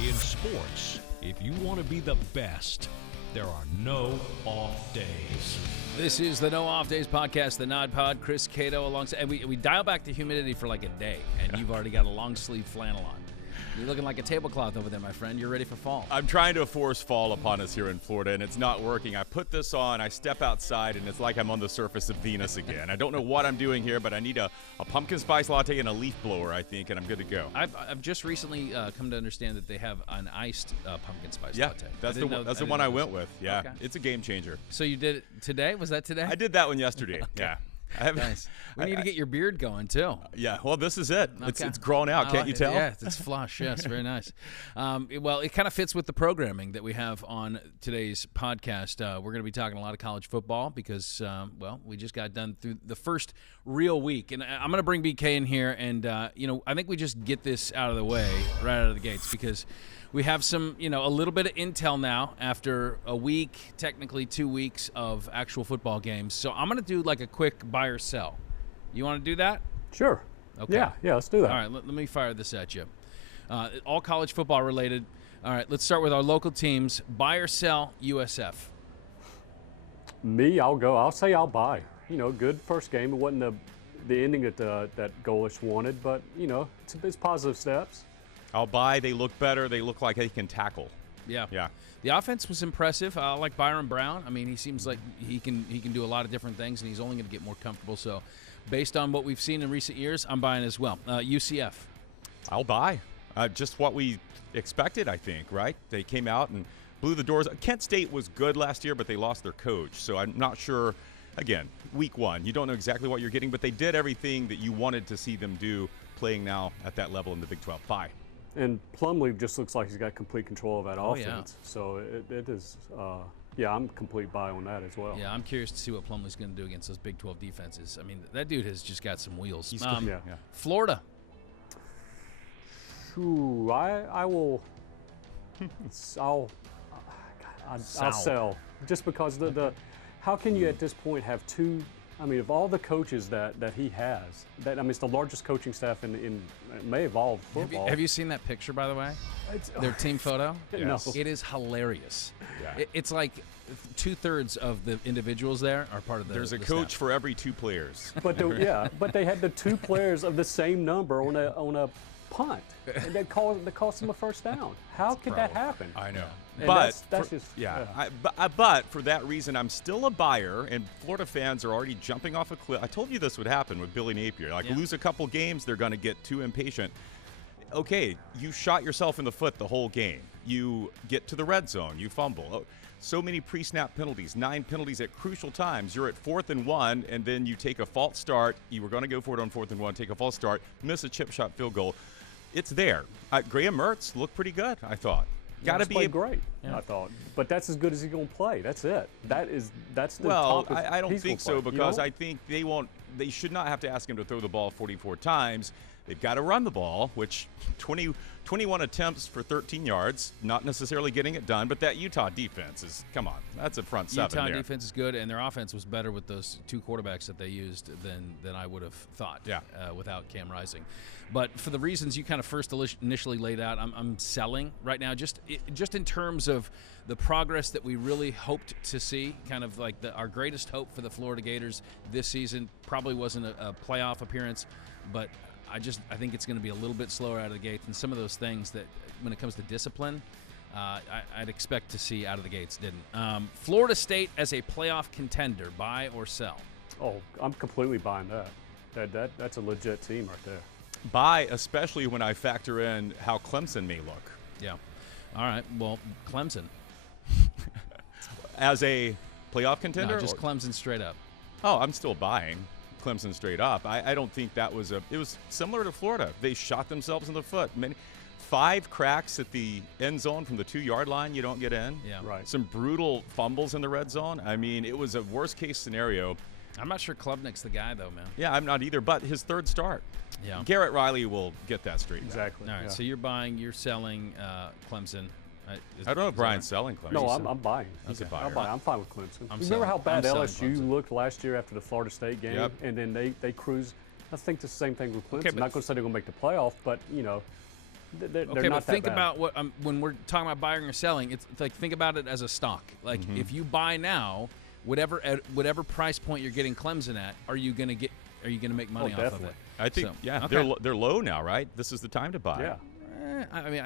In sports, if you want to be the best, there are no off days. This is the No Off Days podcast, the NODPOD. Chris Cato alongside. And we dial back the humidity for like a day, and you've already got a long sleeve flannel on. You're looking like a tablecloth over there, my friend. You're ready for fall. I'm trying to force fall upon us here in Florida, and it's not working. I put this on, I step outside, and it's like I'm on the surface of Venus again. I don't know what I'm doing here, but I need a pumpkin spice latte and a leaf blower, I think, and I'm good to go. I've just recently come to understand that they have an iced pumpkin spice latte. That's the one I went with. Yeah, Okay. It's a game changer. So you did it today? Was that today? I did that one yesterday. Okay. Yeah. Nice. We need to get your beard going, too. Yeah, well, this is it. Okay. It's grown out, can't you tell? Yeah, it's flush. Yes, very nice. Well, it kind of fits with the programming that we have on today's podcast. We're going to be talking a lot of college football because, we just got done through the first real week. And I'm going to bring BK in here, and, I think we just get this out of the way right out of the gates because we have some, a little bit of intel now after a week, technically 2 weeks of actual football games. So I'm going to do like a quick buy or sell. You want to do that? Sure. Okay. Yeah, let's do that. All right, let me fire this at you. All college football related. All right, let's start with our local teams. Buy or sell USF? Me, I'll say I'll buy. Good first game. It wasn't the ending that goalish wanted, but, it's positive steps. I'll buy. They look better. They look like they can tackle. Yeah. Yeah. The offense was impressive. I like Byron Brown. I mean, he seems like he can do a lot of different things, and he's only going to get more comfortable. So, based on what we've seen in recent years, I'm buying as well. UCF. I'll buy. Just what we expected, I think, right? They came out and blew the doors. Kent State was good last year, but they lost their coach. So I'm not sure. Again, week one, you don't know exactly what you're getting, but they did everything that you wanted to see them do playing now at that level in the Big 12. Buy. And Plumlee just looks like he's got complete control of that offense. Yeah. So it is, I'm complete buy on that as well. Yeah, I'm curious to see what Plumlee's going to do against those Big 12 defenses. I mean, that dude has just got some wheels. He's Florida. Ooh, I will. I'll sell just because the how can you at this point have two? I mean, of all the coaches that he has, it's the largest coaching staff in may evolve football. Have you seen that picture, by the way? Their team photo? Yes. No. It is hilarious. Yeah. It's like 2/3 of the individuals there are part of the There's a the coach staff. for every two players. But they had the two players of the same number on a punt, and that cost them a first down. How could that happen? I know. And But that's just but for that reason, I'm still a buyer, and Florida fans are already jumping off a cliff. I told you this would happen with Billy Napier. Lose a couple games, they're going to get too impatient. Okay, you shot yourself in the foot the whole game. You get to the red zone, you fumble. Oh, so many pre-snap penalties, 9 penalties at crucial times. You're at 4th and 1, and then you take a false start. You were going to go for it on 4th and 1, take a false start, miss a chip shot field goal. It's there. Graham Mertz looked pretty good, I thought. Got to be great. Yeah. I thought, but that's as good as he's going to play. That's it. That's the well. top. I don't think so play. because I think they won't. They should not have to ask him to throw the ball 44 times. They've got to run the ball, which 21 attempts for 13 yards, not necessarily getting it done. But that Utah defense is, come on, that's a front seven Utah there. defense is good, and their offense was better with those two quarterbacks that they used than I would have thought. Yeah. Without Cam Rising, but for the reasons you kind of first initially laid out, I'm selling right now. Just in terms of the progress that we really hoped to see, kind of like our greatest hope for the Florida Gators this season probably wasn't a playoff appearance, but I think it's going to be a little bit slower out of the gate than some of those things that when it comes to discipline, I'd expect to see out of the gates didn't. Florida State as a playoff contender, buy or sell? Oh, I'm completely buying that. That's a legit team right there. Buy, especially when I factor in how Clemson may look. Yeah. All right. Well, Clemson. As a playoff contender? No, just Clemson straight up. Oh, I'm still buying Clemson straight up. I don't think that was it was similar to Florida. They shot themselves in the foot. 5 cracks at the end zone from the 2-yard line you don't get in. Yeah. Right. Some brutal fumbles in the red zone. I mean, it was a worst-case scenario. I'm not sure Klubnik's the guy, though, man. Yeah, I'm not either, but his third start. Yeah. Garrett Riley will get that straight. Exactly. All right, so you're selling Clemson. I don't know if Brian's selling Clemson. No, I'm buying. He's a buyer. I'm buying. I'm fine with Clemson. I'm Remember how bad selling LSU Clemson. looked last year after the Florida State game? Yep. And then they cruised. I think the same thing with Clemson. Okay, I'm not going to say they're going to make the playoff, but, They're Okay, not but that think bad. about what when we're talking about buying or selling. It's like think about it as a stock. Like if you buy now, whatever price point you're getting Clemson at, are you gonna make money off of definitely. it? I think, So, yeah, okay. they're low now, right? This is the time to buy. Yeah. I mean,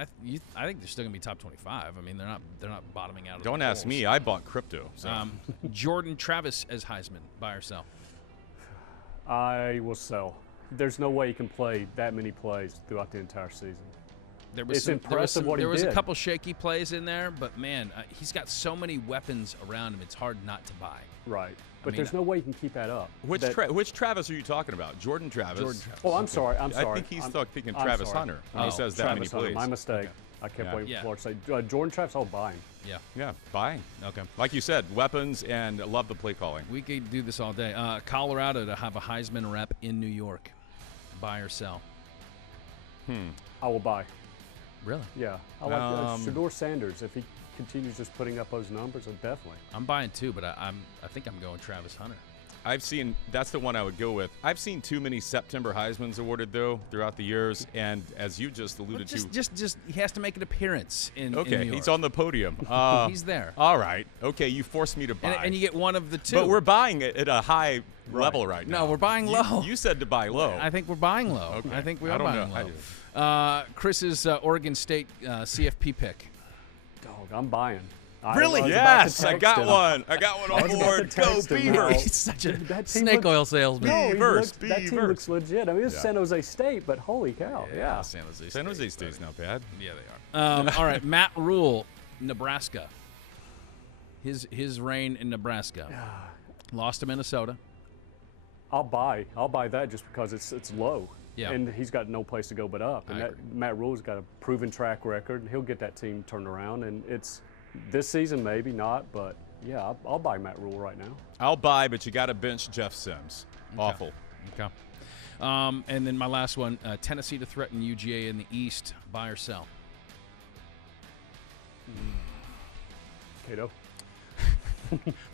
I think they're still gonna be top 25. I mean, they're not bottoming out. Of Don't the ask holes. me. I bought crypto. So. Jordan Travis as Heisman, buy or sell? I will sell. There's no way he can play that many plays throughout the entire season. It's impressive what he There was a did. couple shaky plays in there, but man, he's got so many weapons around him. It's hard not to buy. Right. But mean, there's no way he can keep that up. Which Travis are you talking about? Jordan Travis. Jordan Travis. Oh, I'm sorry. I think he's thinking I'm Travis sorry. Hunter when he Oh, says that many Travis Hunter, plays. my mistake. I kept Yeah. waiting Yeah. for Florida to say Jordan Travis. I'll buy him. Yeah. Yeah, buying. Okay. Like you said, weapons and love the play calling. We could do this all day. Colorado to have a Heisman rep in New York, buy or sell? I will buy. Really? Yeah. I like Shedeur Sanders. If he continues just putting up those numbers, definitely. I'm buying too, but I think I'm going Travis Hunter. That's the one I would go with. I've seen too many September Heismans awarded though throughout the years, and as you just alluded to, Just he has to make an appearance in okay, New York. he's on the podium. He's there. All right, okay, you forced me to buy, And you get one of the two. but we're buying it at a high level right now. No, we're buying low. You said to buy low. I think we're buying low. Okay. I think we I are don't buying know. low. Chris's Oregon State CFP pick. Dog, I'm buying. Really? was about to Yes, I text got him. one. I got one on was about board. to Go text him how- Beavers! He's such a That team snake looked- oil salesman. No, Beavers, that team Beavers. looks legit. I mean, it's Yeah. San Jose State, but holy cow, yeah. San Jose State. San Jose State's not bad. Yeah, they are. All right, Matt Rule, Nebraska. His reign in Nebraska. Lost to Minnesota. I'll buy that just because it's low. Yeah. And he's got no place to go but up. And I that agree. Matt Rule's got a proven track record, and he'll get that team turned around. And it's this season, maybe not, but yeah, I'll buy Matt Rule right now. I'll buy, but you got to bench Jeff Sims. Awful. Okay. And then my last one, Tennessee to threaten UGA in the East, buy or sell? Cato.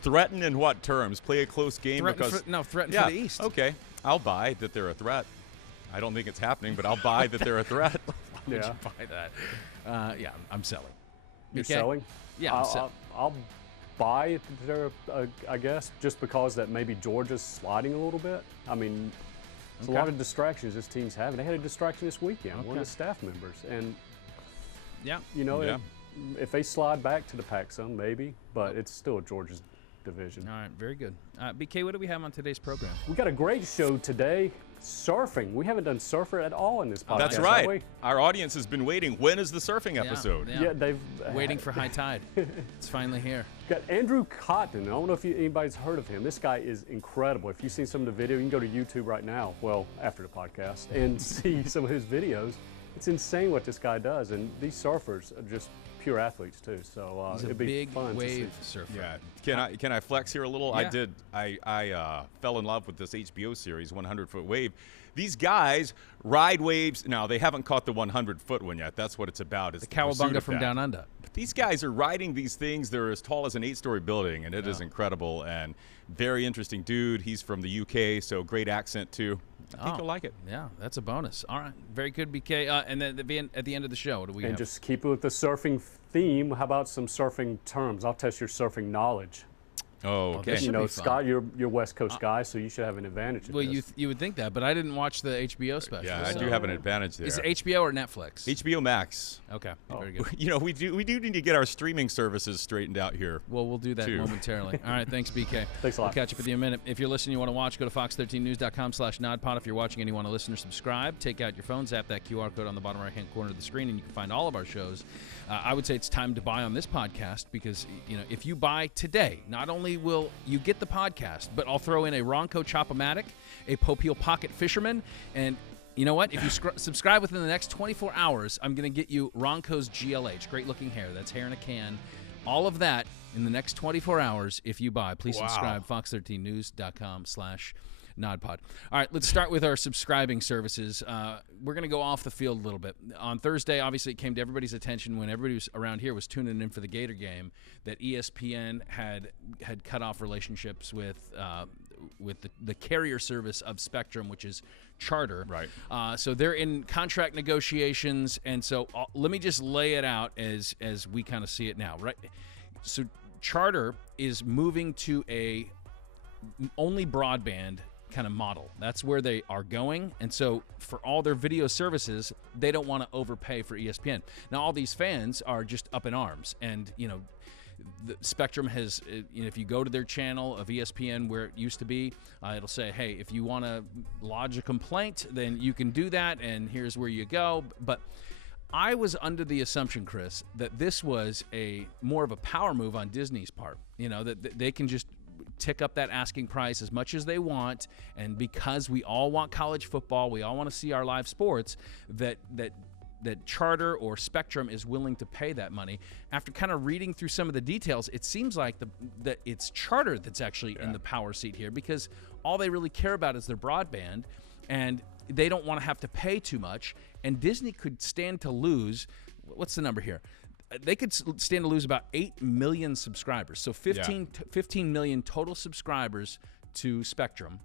Threaten in what terms? Play a close game Threaten because threaten yeah, for the East. okay. I'll buy that they're a threat. I don't think it's happening, but I'll buy that they're a threat. Would Yeah. you buy that? Yeah, I'm selling. You're Okay. selling? Yeah, I'm selling. I'll buy it there, I guess, just because that maybe Georgia's sliding a little bit. I mean, it's a lot of distractions this team's having. They had a distraction this weekend, one of the staff members. And, Yeah. you know, Yeah. if they slide back to the pack some, maybe, but it's still Georgia's division. All right, very good. BK, what do we have on today's program? We got a great show today. Surfing. We haven't done surfer at all in this podcast. That's have right. we? Our audience has been waiting. When is the surfing episode? Yeah. Yeah, they've Waiting for high tide. It's finally here. got Andrew Cotton. I don't know if anybody's heard of him. This guy is incredible. If you've seen some of the video, you can go to YouTube right now, well, after the podcast, and see some of his videos. It's insane what this guy does, and these surfers are just pure athletes too. So He's a it'd be big fun wave to see. surfer. Yeah. Can I flex here a little? Yeah. I fell in love with this HBO series, 100-Foot Wave. These guys ride waves. Now, they haven't caught the 100-foot one yet. That's what it's about. Is The pursuit Cowabunga of from that. Down Under. But these guys are riding these things. They're as tall as an 8-story building, and it is incredible and very interesting dude. He's from the UK, so great accent too. I think you'll like it. Yeah, that's a bonus. All right, very good, BK. And then at the end of the show, what do we And have? just keep it with the surfing theme. How about some surfing terms? I'll test your surfing knowledge. Oh, okay. this You should know, be fun. Scott, you're West Coast guy, so you should have an advantage. At Well, this. you would think that, but I didn't watch the HBO special. Yeah, I so- do have an advantage there. Is it HBO or Netflix? HBO Max. Okay, very good. You know, we do need to get our streaming services straightened out here. Well, we'll do that Two. momentarily. All right, thanks, BK. Thanks a lot. We'll catch up with you in a minute. If you're listening, you want to watch, go to fox13news.com/NODPOD. If you're watching and you want to listen or subscribe, take out your phone, zap that QR code on the bottom right-hand corner of the screen, and you can find all of our shows. I would say it's time to buy on this podcast because, you know, if you buy today, not only will you get the podcast, but I'll throw in a Ronco Chop-O-Matic, a Popeil Pocket Fisherman, and you know what? If you subscribe within the next 24 hours, I'm going to get you Ronco's GLH. Great-looking hair. That's hair in a can. All of that in the next 24 hours if you buy. Please subscribe, fox13news.com/NODPOD. NODPOD. All right, let's start with our subscribing services. We're going to go off the field a little bit. On Thursday, obviously, it came to everybody's attention when everybody was around here was tuning in for the Gator game that ESPN had cut off relationships with the carrier service of Spectrum, which is Charter. Right. So they're in contract negotiations, and so let me just lay it out as we kind of see it now. Right. So Charter is moving to a only broadband kind of model. That's where they are going. And so for all their video services, they don't want to overpay for ESPN. Now, all these fans are just up in arms. And, the Spectrum has, if you go to their channel of ESPN where it used to be, it'll say, hey, if you want to lodge a complaint, then you can do that, and here's where you go. But I was under the assumption, Chris, that this was more of a power move on Disney's part. That they can just tick up that asking price as much as they want, and because we all want college football, we all want to see our live sports, that Charter or Spectrum is willing to pay that money. After kind of reading through some of the details, it seems like that it's Charter that's actually in the power seat here, because all they really care about is their broadband, and they don't want to have to pay too much, and Disney could stand to lose, what's the number here? They could stand to lose about 8 million subscribers. So 15 million total subscribers to Spectrum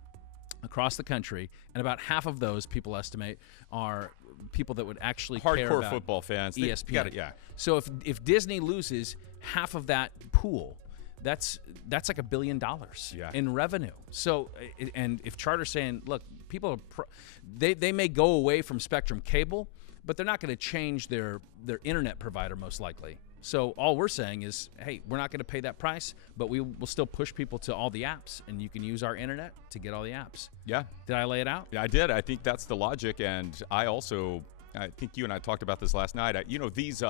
across the country, and about half of those, people estimate, are people that would actually care hardcore about football fans. ESPN. So if Disney loses half of that pool, that's like $1 billion in revenue. So, and if Charter's saying, look, people they may go away from Spectrum Cable, but they're not going to change their internet provider most likely. So all we're saying is, hey, we're not going to pay that price, but we will still push people to all the apps, and you can use our internet to get all the apps. Yeah. Did I lay it out? Yeah, I did. I think that's the logic, and I think you and I talked about this last night. These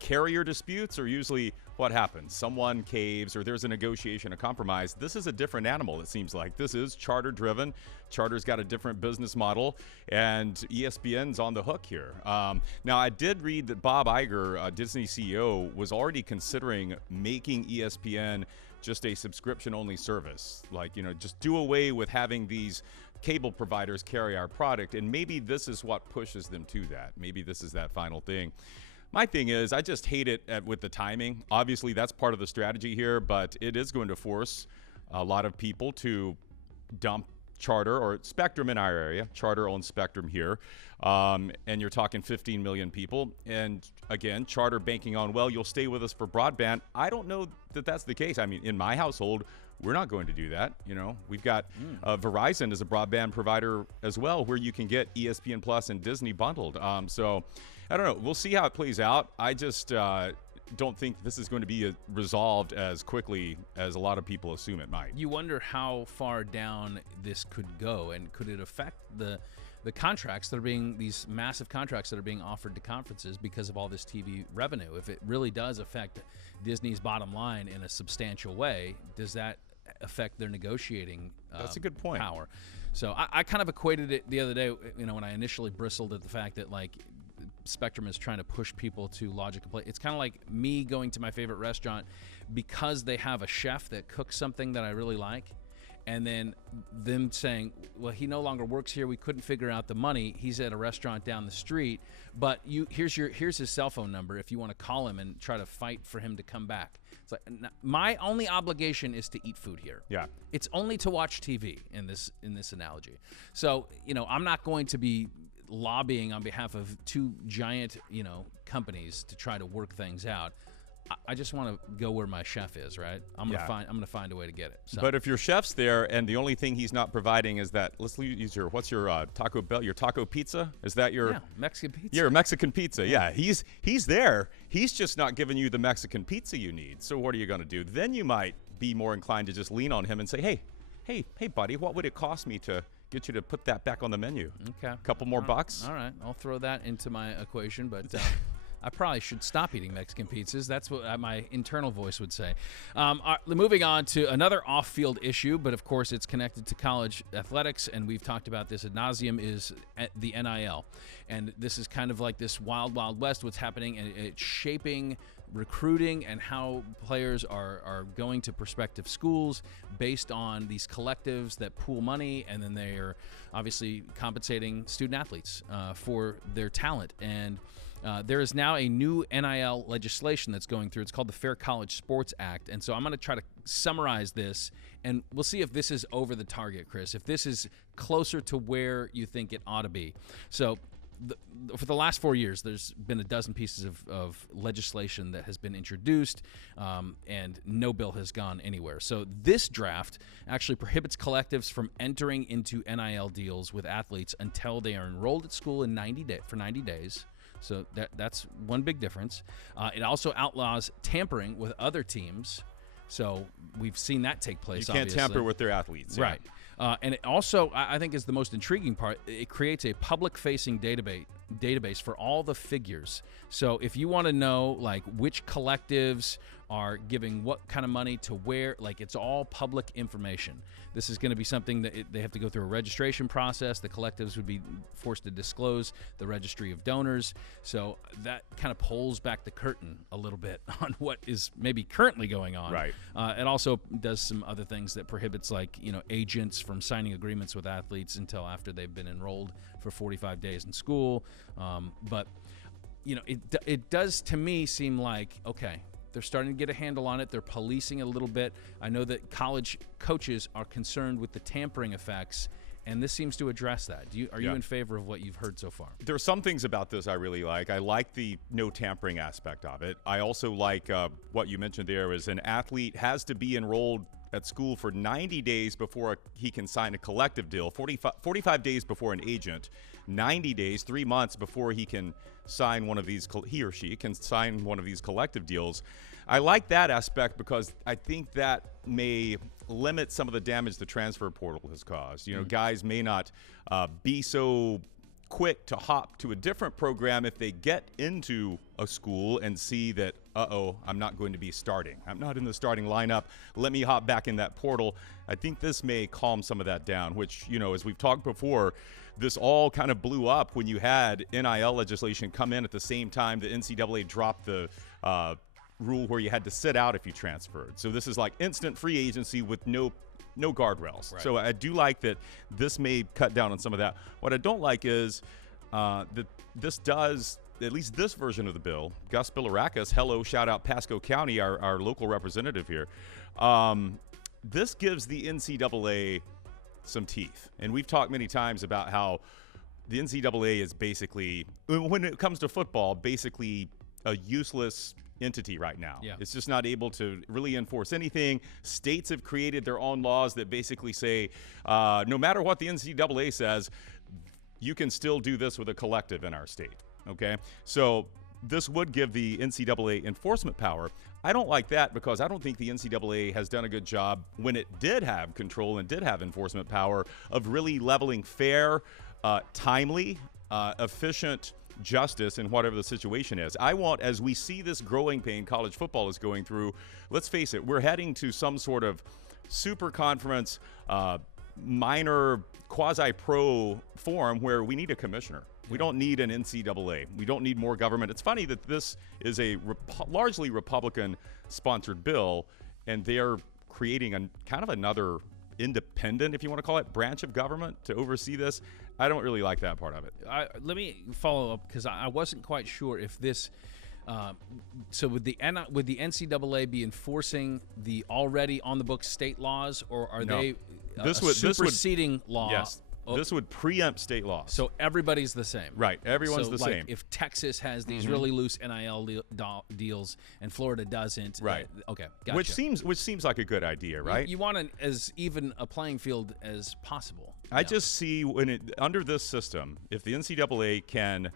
carrier disputes are usually what happens. Someone caves, or there's a negotiation, a compromise. This is a different animal, it seems like. This is Charter-driven. Charter's got a different business model, and ESPN's on the hook here. Now, I did read that Bob Iger, Disney CEO, was already considering making ESPN just a subscription-only service. Just do away with having these cable providers carry our product, and maybe this is what pushes them to that. Maybe this is that final thing. My thing is, I just hate it with the timing. Obviously, that's part of the strategy here, but it is going to force a lot of people to dump Charter or Spectrum in our area. Charter owns Spectrum here, and you're talking 15 million people. And again, Charter banking on, well, you'll stay with us for broadband. I don't know that that's the case. I mean, in my household, we're not going to do that. We've got Verizon as a broadband provider as well, where you can get ESPN Plus and Disney bundled. So I don't know. We'll see how it plays out. I just don't think this is going to be resolved as quickly as a lot of people assume it might. You wonder how far down this could go, and could it affect the contracts that are these massive contracts that are being offered to conferences because of all this TV revenue? If it really does affect Disney's bottom line in a substantial way, does that affect their negotiating That's a good point. Power? So I kind of equated it the other day, when I initially bristled at the fact that Spectrum is trying to push people to lodge a complaint. It's kind of like me going to my favorite restaurant because they have a chef that cooks something that I really like, and then them saying, well, he no longer works here, we couldn't figure out the money, he's at a restaurant down the street, but here's his cell phone number if you want to call him and try to fight for him to come back. It's like, my only obligation is to eat food here. Yeah. It's only to watch TV in this analogy. So, I'm not going to be lobbying on behalf of two giant, companies to try to work things out. I just want to go where my chef is, right? I'm gonna find a way to get it. So. But if your chef's there and the only thing he's not providing is that, let's use what's your Taco Bell, your taco pizza? Is that your Mexican pizza? Your Mexican pizza, yeah. He's there. He's just not giving you the Mexican pizza you need. So what are you gonna do? Then you might be more inclined to just lean on him and say, hey, buddy, what would it cost me to get you to put that back on the menu? Okay. A couple more bucks? All right. I'll throw that into my equation, but I probably should stop eating Mexican pizzas. That's what my internal voice would say. Moving on to another off-field issue, but of course it's connected to college athletics, and we've talked about this ad nauseum, is the NIL. And this is kind of like this wild, wild west, what's happening, and it's shaping recruiting and how players are going to prospective schools based on these collectives that pool money, and then they are obviously compensating student athletes for their talent. And there is now a new NIL legislation that's going through. It's called the Fair College Sports Act. And so I'm going to try to summarize this, and we'll see if this is over the target, Chris, if this is closer to where you think it ought to be. So for the last 4 years, there's been a dozen pieces of legislation that has been introduced, and no bill has gone anywhere. So this draft actually prohibits collectives from entering into NIL deals with athletes until they are enrolled at school in 90 days. So that's one big difference. It also outlaws tampering with other teams. So we've seen that take place. You can't tamper with their athletes. Right. And it also, I think, is the most intriguing part. It creates a public-facing database for all the figures. So if you want to know, like, which collectives are giving what kind of money to where, like, it's all public information. This is going to be something that they have to go through a registration process. The collectives would be forced to disclose the registry of donors. So that kind of pulls back the curtain a little bit on what is maybe currently going on. Right. It also does some other things that prohibits, like, agents from signing agreements with athletes until after they've been enrolled for 45 days in school. But it does, to me, seem like, okay, they're starting to get a handle on it. They're policing a little bit. I know that college coaches are concerned with the tampering effects, and this seems to address that. Are you in favor of what you've heard so far? There are some things about this I really like. I like the no tampering aspect of it. I also like what you mentioned there is an athlete has to be enrolled at school for 90 days before he can sign a collective deal, 45 days before an agent, 90 days, 3 months before he can sign one of these, he or she can sign one of these collective deals. I like that aspect because I think that may limit some of the damage the transfer portal has caused. Guys may not be so quick to hop to a different program if they get into a school and see that, I'm not going to be starting. I'm not in the starting lineup. Let me hop back in that portal. I think this may calm some of that down, which, as we've talked before, this all kind of blew up when you had NIL legislation come in at the same time the NCAA dropped the rule where you had to sit out if you transferred. So this is like instant free agency with no guardrails. Right. So I do like that this may cut down on some of that. What I don't like is that this does, at least this version of the bill, Gus Bilirakis, hello, shout out Pasco County, our local representative here. This gives the NCAA some teeth. And we've talked many times about how the NCAA is basically, when it comes to football, basically a useless entity right now. Yeah. It's just not able to really enforce anything. States have created their own laws that basically say no matter what the NCAA says, you can still do this with a collective in our state. Okay? So this would give the NCAA enforcement power. I don't like that because I don't think the NCAA has done a good job when it did have control and did have enforcement power of really leveling fair, timely, efficient justice in whatever the situation is. I want, as we see this growing pain college football is going through, let's face it, we're heading to some sort of super conference, minor quasi-pro form where we need a commissioner. We don't need an NCAA. We don't need more government. It's funny that this is a largely Republican-sponsored bill, and they're creating kind of another independent, if you want to call it, branch of government to oversee this. I don't really like that part of it. Let me follow up because I wasn't quite sure if this. So would the NCAA be enforcing the already on the books state laws, or are they superseding law? Yes. This would preempt state laws. So everybody's the same. Right. Everyone's the same. If Texas has these really loose NIL deals and Florida doesn't. Right. Okay. Gotcha. Which seems like a good idea, right? You want as even a playing field as possible. I just see under this system, if the NCAA can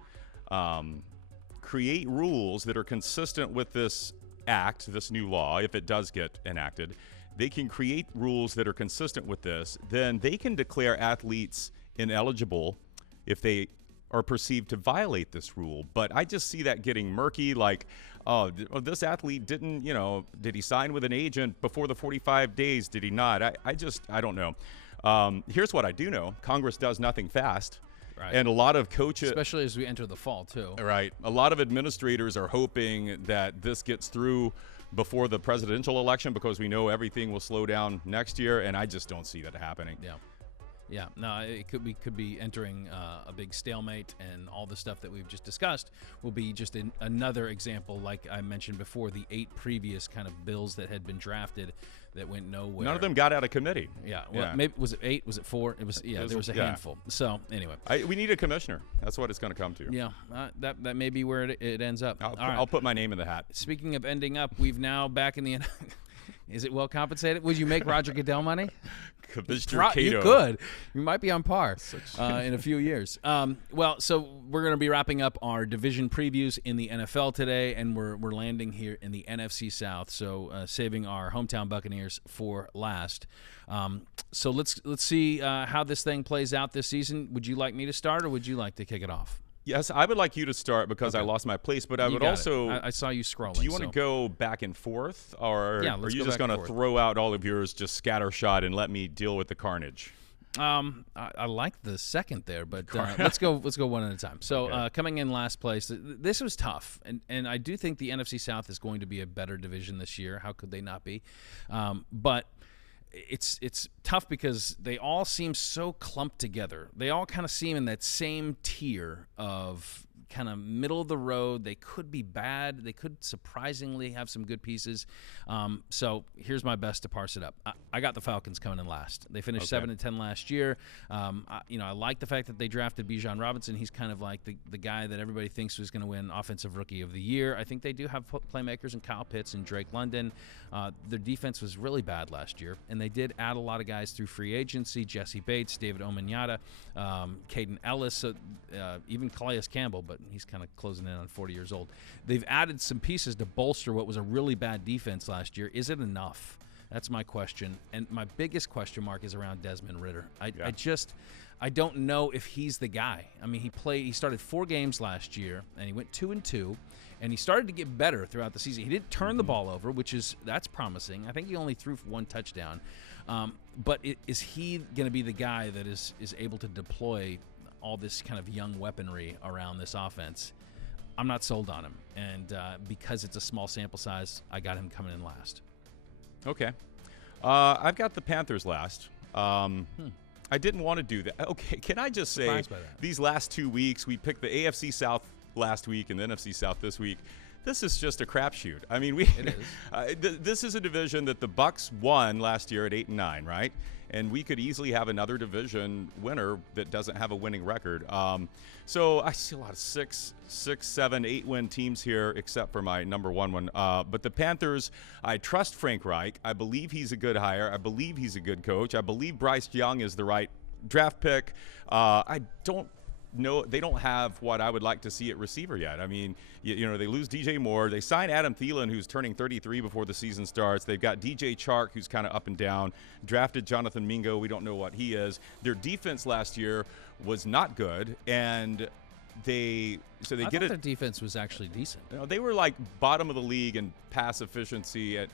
create rules that are consistent with this act, this new law, if it does get enacted, they can create rules that are consistent with this, then they can declare athletes ineligible if they are perceived to violate this rule. But I just see that getting murky, like, oh, this athlete didn't, did he sign with an agent before the 45 days? Did he not? I don't know. Here's what I do know. Congress does nothing fast. Right. And a lot of coaches, especially as we enter the fall, too. Right. A lot of administrators are hoping that this gets through before the presidential election because we know everything will slow down next year, and I just don't see that happening. Yeah, no, it could be entering a big stalemate, and all the stuff that we've just discussed will be just another example, like I mentioned before, the 8 previous kind of bills that had been drafted that went nowhere. None of them got out of committee. Yeah, well, maybe was it 8? Was it 4? It was. Yeah, there was a handful. So anyway, we need a commissioner. That's what it's going to come to. Yeah, that may be where it ends up. I'll put my name in the hat. Speaking of ending up, we've now back in the. Is it well compensated? Would you make Roger Goodell money? Mr. Cato. You could. You might be on par in a few years. So we're going to be wrapping up our division previews in the NFL today, and we're landing here in the NFC South. So saving our hometown Buccaneers for last. So let's see how this thing plays out this season. Would you like me to start, or would you like to kick it off? Yes, I would like you to start because I lost my place, but I would also. I saw you scrolling. Do you want to go back and forth, or are you just going to throw out all of yours, just scattershot, and let me deal with the carnage? I like the second there, but let's go one at a time. So coming in last place, this was tough, and I do think the NFC South is going to be a better division this year. How could they not be? But it's tough because they all seem so clumped together. They all kind of seem in that same tier of kind of middle of the road. They could be bad. They could surprisingly have some good pieces. So here's my best to parse it up. I got the Falcons coming in last. They finished 7-10 last year. I like the fact that they drafted Bijan Robinson. He's kind of like the guy that everybody thinks was going to win Offensive Rookie of the Year. I think they do have playmakers in Kyle Pitts and Drake London. Their defense was really bad last year, and they did add a lot of guys through free agency. Jesse Bates, David Omanyata, Caden Ellis, even Calais Campbell, but he's kind of closing in on 40 years old. They've added some pieces to bolster what was a really bad defense last year. Is it enough? That's my question. And my biggest question mark is around Desmond Ridder. I don't know if he's the guy. I mean, he started 4 games last year, and he went 2-2, and he started to get better throughout the season. He didn't turn the ball over, that's promising. I think he only threw 1 touchdown. But is he going to be the guy that is able to deploy all this kind of young weaponry around this offense? I'm not sold on him, and because it's a small sample size, I got him coming in last. Okay. I've got the Panthers last. I didn't want to do that. Okay, can I just say, these last 2 weeks, we picked the AFC South last week and the NFC South this week. This is just a crapshoot. I mean, it is. This is a division that the Bucs won last year at 8-9, right? And we could easily have another division winner that doesn't have a winning record. So I see a lot of 6, 7, 8-win teams here, except for my number one. But the Panthers, I trust Frank Reich. I believe he's a good hire. I believe he's a good coach. I believe Bryce Young is the right draft pick. I don't know. They don't have what I would like to see at receiver yet. I mean, they lose DJ Moore. They sign Adam Thielen, who's turning 33 before the season starts. They've got DJ Chark, who's kind of up and down. Drafted Jonathan Mingo. We don't know what he is. Their defense last year was not good, and I thought their defense was actually decent. They were like bottom of the league in pass efficiency.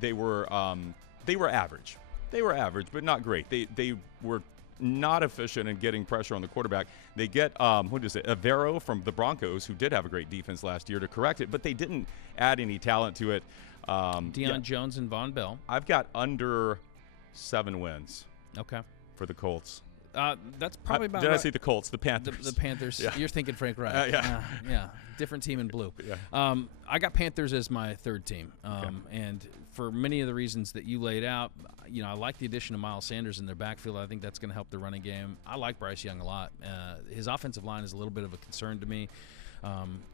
They were average. They were average, but not great. They were not efficient in getting pressure on the quarterback. They get Avero from the Broncos, who did have a great defense last year, to correct it, but they didn't add any talent to it. Deion Jones and Von Bell. I've got under 7 wins. Okay. For the Colts. That's probably about. Did right. I say the Colts? The Panthers. The Panthers. Yeah. You're thinking Frank Reich. Yeah. Different team in blue. Yeah. I got Panthers as my third team, and for many of the reasons that you laid out, I like the addition of Miles Sanders in their backfield. I think that's going to help the running game. I like Bryce Young a lot. His offensive line is a little bit of a concern to me.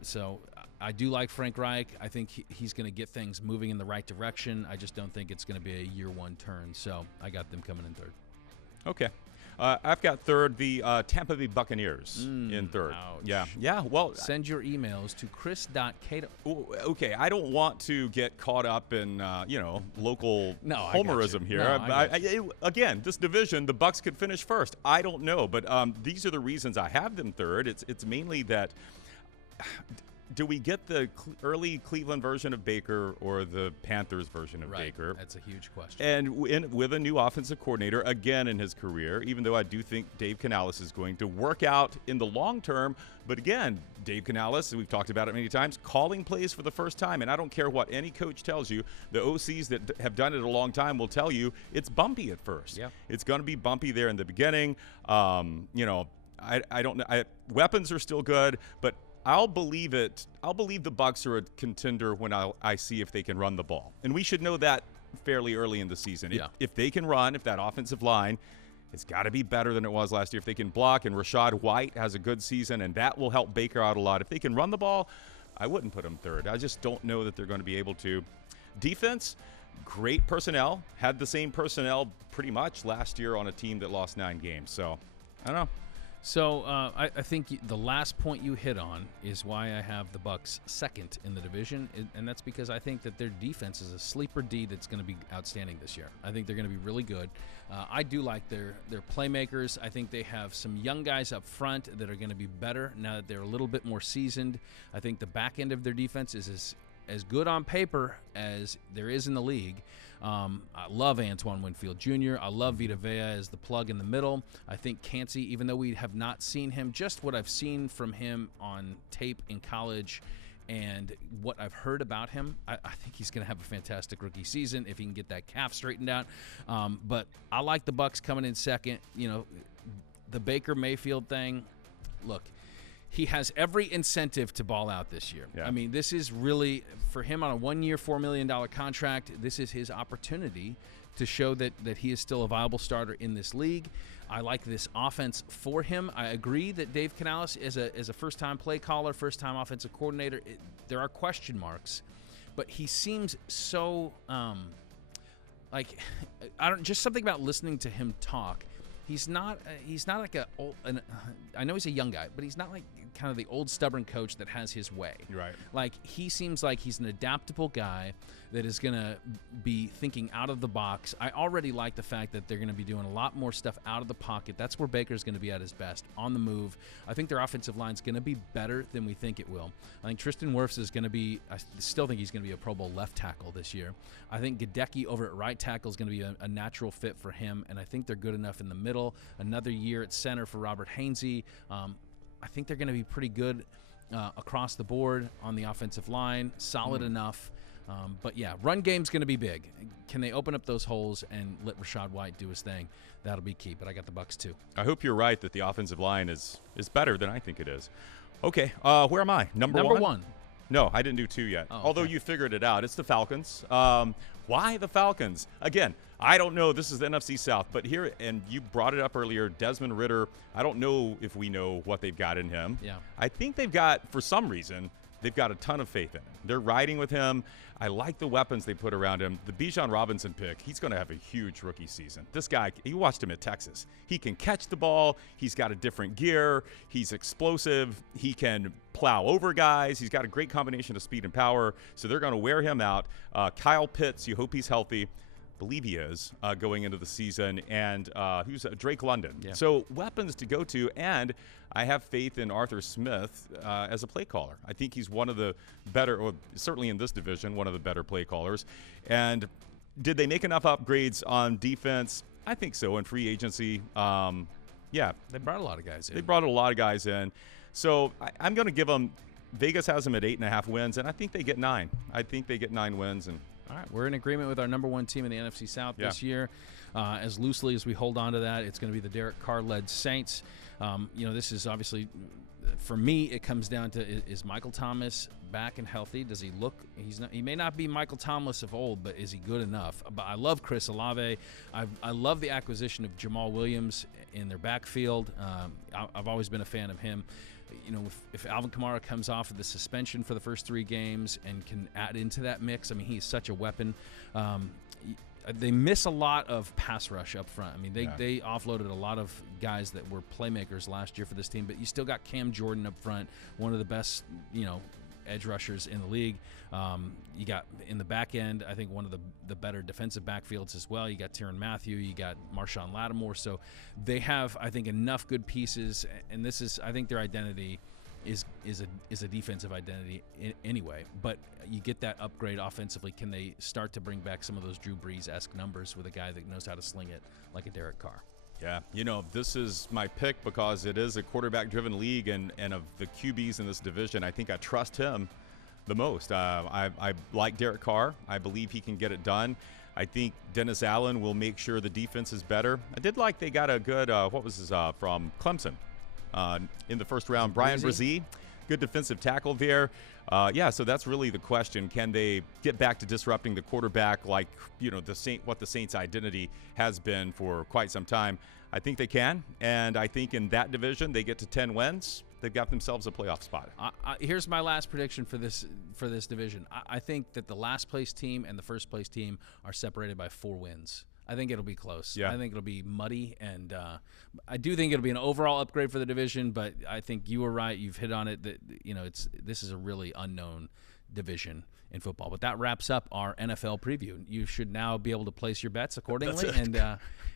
So I do like Frank Reich. I think he's going to get things moving in the right direction. I just don't think it's going to be a year 1 turn. So I got them coming in third. Okay. I've got third, the Tampa Bay Buccaneers in third. Ouch. Yeah. Well, send your emails to chris.cato. Okay, I don't want to get caught up in local homerism here. Again, this division, the Bucs could finish first. I don't know, but these are the reasons I have them third. It's mainly that. Do we get the early Cleveland version of Baker or the Panthers version of Baker? That's a huge question. And with a new offensive coordinator again in his career, even though I do think Dave Canales is going to work out in the long term. But again, Dave Canales, we've talked about it many times, calling plays for the first time. And I don't care what any coach tells you. The OCs that have done it a long time will tell you it's bumpy at first. Yeah. It's going to be bumpy there in the beginning. I don't know. Weapons are still good, but I'll believe it. I'll believe the Bucs are a contender when I see if they can run the ball. And we should know that fairly early in the season. Yeah. If they can run, if that offensive line, it's got to be better than it was last year. If they can block, and Rachaad White has a good season, and that will help Baker out a lot. If they can run the ball, I wouldn't put them third. I just don't know that they're going to be able to. Defense, great personnel. Had the same personnel pretty much last year on a team that lost 9 games. So, I don't know. So I think the last point you hit on is why I have the Bucs second in the division, and that's because I think that their defense is a sleeper D that's going to be outstanding this year. I think they're going to be really good. I do like their playmakers. I think they have some young guys up front that are going to be better now that they're a little bit more seasoned. I think the back end of their defense is as good on paper as there is in the league. I love Antoine Winfield Jr. I love Vita Vea as the plug in the middle. I think Cansey, even though we have not seen him, just what I've seen from him on tape in college and what I've heard about him, I think he's going to have a fantastic rookie season if he can get that calf straightened out. But I like the Bucs coming in second. The Baker Mayfield thing, look, he has every incentive to ball out this year. Yeah. I mean, this is really, for him on a 1-year, $4 million contract, this is his opportunity to show that he is still a viable starter in this league. I like this offense for him. I agree that Dave Canales is a first-time play caller, first-time offensive coordinator. There are question marks, but he seems so, just something about listening to him talk. He's not like I know he's a young guy, but he's not like kind of the old stubborn coach that has his way. Right. Like, he seems like he's an adaptable guy that is going to be thinking out of the box. I already like the fact that they're going to be doing a lot more stuff out of the pocket. That's where Baker's going to be at his best, on the move. I think their offensive line's going to be better than we think it will. I think Tristan Wirfs is going to be – I still think he's going to be a Pro Bowl left tackle this year. I think Gadecki over at right tackle is going to be a natural fit for him, and I think they're good enough in the middle. Another year at center for Robert Hainsey. I think they're going to be pretty good across the board on the offensive line, solid enough. But, yeah, run game's going to be big. Can they open up those holes and let Rachaad White do his thing? That'll be key, but I got the Bucs too. I hope you're right that the offensive line is better than I think it is. Okay, where am I? Number one? No, I didn't do 2 yet. Oh, although okay. you figured it out. It's the Falcons. Why the Falcons? Again, I don't know. This is the NFC South. But here, and you brought it up earlier, Desmond Ridder, I don't know if we know what they've got in him. Yeah. I think they've got, for some reason, they've got a ton of faith in him. They're riding with him. I like the weapons they put around him. The Bijan Robinson pick, he's going to have a huge rookie season. This guy, you watched him at Texas. He can catch the ball. He's got a different gear. He's explosive. He can plow over guys. He's got a great combination of speed and power. So they're going to wear him out. Kyle Pitts, you hope he's healthy. Believe he is going into the season. And who's Drake London. Yeah. So weapons to go to. And I have faith in Arthur Smith as a play caller. I think he's one of the better, or certainly in this division, one of the better play callers. And did they make enough upgrades on defense? I think so. In free agency, yeah. They brought a lot of guys in. They brought a lot of guys in. So I'm going to give them, Vegas has them at 8.5 wins, and I think they get 9. I think they get 9 wins. And all right, we're in agreement with our number 1 team in the NFC South this year. As loosely as we hold on to that, it's going to be the Derek Carr-led Saints. This is obviously, for me, it comes down to, is Michael Thomas back and healthy? Does he look? He may not be Michael Thomas of old, but is he good enough? But I love Chris Olave. I love the acquisition of Jamal Williams in their backfield. I've always been a fan of him. If Alvin Kamara comes off of the suspension for the first 3 games and can add into that mix, I mean, he's such a weapon. they miss a lot of pass rush up front. I mean, they offloaded a lot of guys that were playmakers last year for this team, but you still got Cam Jordan up front, one of the best, edge rushers in the league. You got in the back end, I think one of the better defensive backfields as well. You got Tyrann Mathieu, you got Marshawn Lattimore. So they have, I think, enough good pieces, and this is, I think, their identity is a defensive identity anyway. But you get that upgrade offensively. Can they start to bring back some of those Drew Brees-esque numbers with a guy that knows how to sling it like a Derek Carr? Yeah, this is my pick because it is a quarterback-driven league, and of the QBs in this division, I think I trust him the most. I like Derek Carr. I believe he can get it done. I think Dennis Allen will make sure the defense is better. I did like they got a good, from Clemson in the first round, Brian Brzee. Good defensive tackle there. So that's really the question. Can they get back to disrupting the quarterback like, what the Saints' identity has been for quite some time? I think they can, and I think in that division they get to 10 wins. They've got themselves a playoff spot. Here's my last prediction for this division. I think that the last place team and the first place team are separated by 4 wins. I think it'll be close. Yeah. I think it'll be muddy, and I do think it'll be an overall upgrade for the division. But I think you were right. You've hit on it. That this is a really unknown division in football. But that wraps up our NFL preview. You should now be able to place your bets accordingly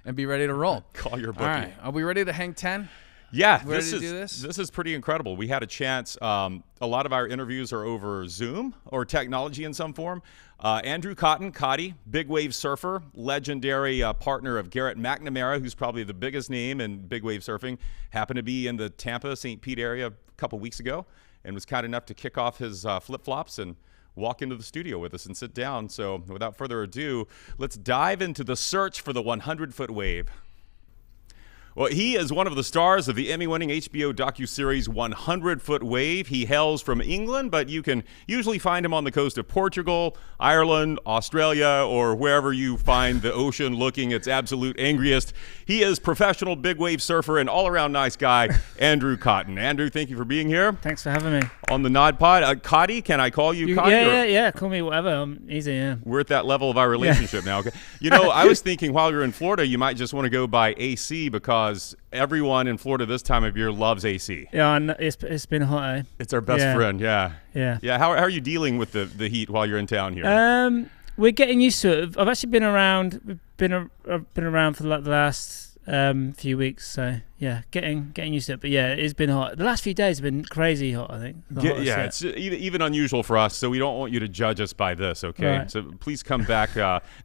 and be ready to roll. Call your bookie. All right, are we ready to hang 10? Yeah, this is pretty incredible. We had a chance. A lot of our interviews are over Zoom or technology in some form. Andrew Cotty, big wave surfer, legendary partner of Garrett McNamara, who's probably the biggest name in big wave surfing, happened to be in the Tampa, St. Pete area a couple weeks ago and was kind enough to kick off his flip-flops and walk into the studio with us and sit down. So without further ado, let's dive into the search for the 100-foot wave. Well, he is one of the stars of the Emmy-winning HBO docuseries 100-Foot Wave. He hails from England, but you can usually find him on the coast of Portugal, Ireland, Australia, or wherever you find the ocean looking its absolute angriest. He is professional big wave surfer and all-around nice guy, Andrew Cotton. Andrew, thank you for being here. Thanks for having me. On the NODPOD. Cotty, can I call you Cotty? Yeah. Call me whatever. I'm easy, yeah. We're at that level of our relationship now. Okay. I was thinking while you're in Florida, you might just want to go by AC because everyone in Florida this time of year loves AC. Yeah, and it's been hot, eh? It's our best friend, yeah. Yeah. How are you dealing with the heat while you're in town here? We're getting used to it. I've actually been around. I've been around for like the last few weeks, so yeah, getting used to it. But yeah, it's been hot. The last few days have been crazy hot, I think. It's even unusual for us, so we don't want you to judge us by this, okay? Right. So please come back.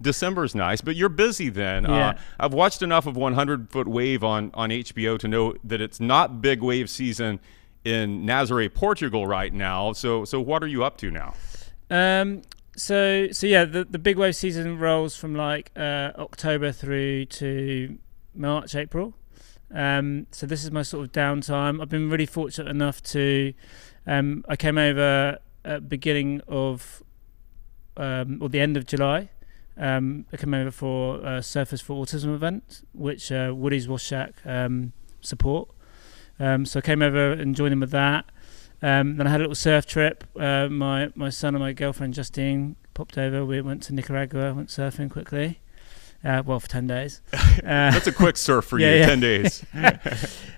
December's nice, but you're busy then. Yeah. I've watched enough of 100-Foot Wave on HBO to know that it's not big wave season in Nazaré, Portugal right now. So what are you up to now? So yeah, the big wave season rolls from like October through to March, April. So this is my sort of downtime. I've been really fortunate enough to I came over at beginning of or the end of July. I came over for a Surfers for Autism event, which Woody's Wash Shack support. So I came over and joined in with that. Then I had a little surf trip. My son and my girlfriend Justine popped over. We went to Nicaragua, went surfing quickly. For 10 days. That's a quick surf for you, 10 days.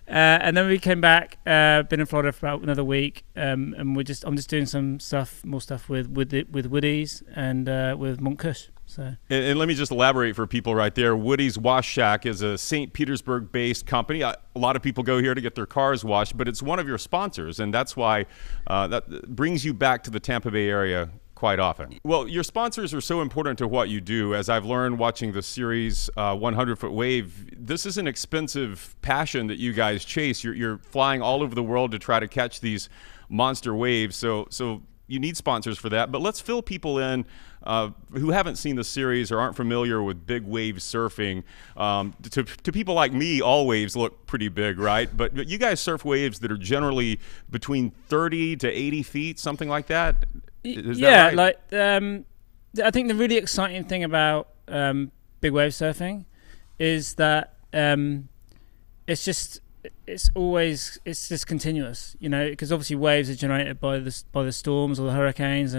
And then we came back, been in Florida for about another week, and I'm just doing more stuff with Woody's and with Mont Kush. So. And let me just elaborate for people right there. Woody's Wash Shack is a St. Petersburg-based company. A lot of people go here to get their cars washed, but it's one of your sponsors, and that's why that brings you back to the Tampa Bay area quite often. Well, your sponsors are so important to what you do. As I've learned watching the series 100-Foot Wave, this is an expensive passion that you guys chase. You're flying all over the world to try to catch these monster waves. So you need sponsors for that. But let's fill people in who haven't seen the series or aren't familiar with big wave surfing. To people like me, all waves look pretty big, right? But you guys surf waves that are generally between 30 to 80 feet, something like that. Is that right? I think the really exciting thing about big wave surfing is that it's just continuous, because obviously waves are generated by the storms or the hurricanes,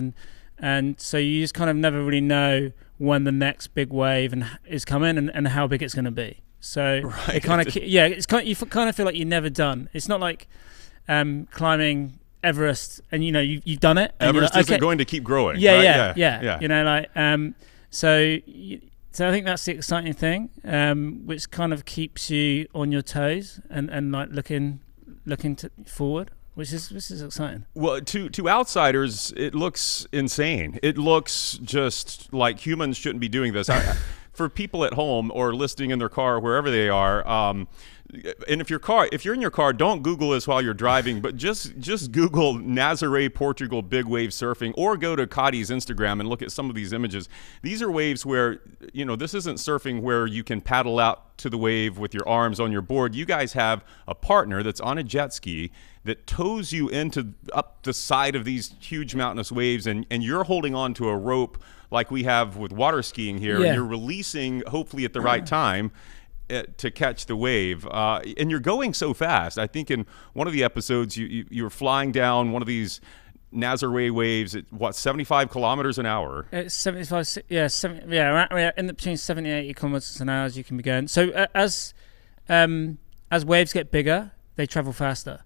and so you just kind of never really know when the next big wave is coming and how big it's going to be. So Right. it kind of you kind of feel like you're never done. It's not like climbing Everest and you've done it. And Everest like, isn't going to keep growing. Yeah, right? yeah. So I think that's the exciting thing, which kind of keeps you on your toes and like looking forward, which is exciting. Well, to outsiders, it looks insane. It looks just like humans shouldn't be doing this. For people at home or listening in their car, wherever they are, and if you're in your car, don't Google this while you're driving, but just Google Nazaré, Portugal, big wave surfing, or go to Cotty's Instagram and look at some of these images. These are waves where, this isn't surfing where you can paddle out to the wave with your arms on your board. You guys have a partner that's on a jet ski that tows you up the side of these huge mountainous waves, and you're holding on to a rope like we have with water skiing here, and you're releasing, hopefully at the right time, to catch the wave, and you're going so fast. I think in one of the episodes you were flying down one of these Nazaré waves at 75 kilometers an hour. It's 75, in between 70 and 80 kilometers an hour as you can be going. So as waves get bigger, they travel faster.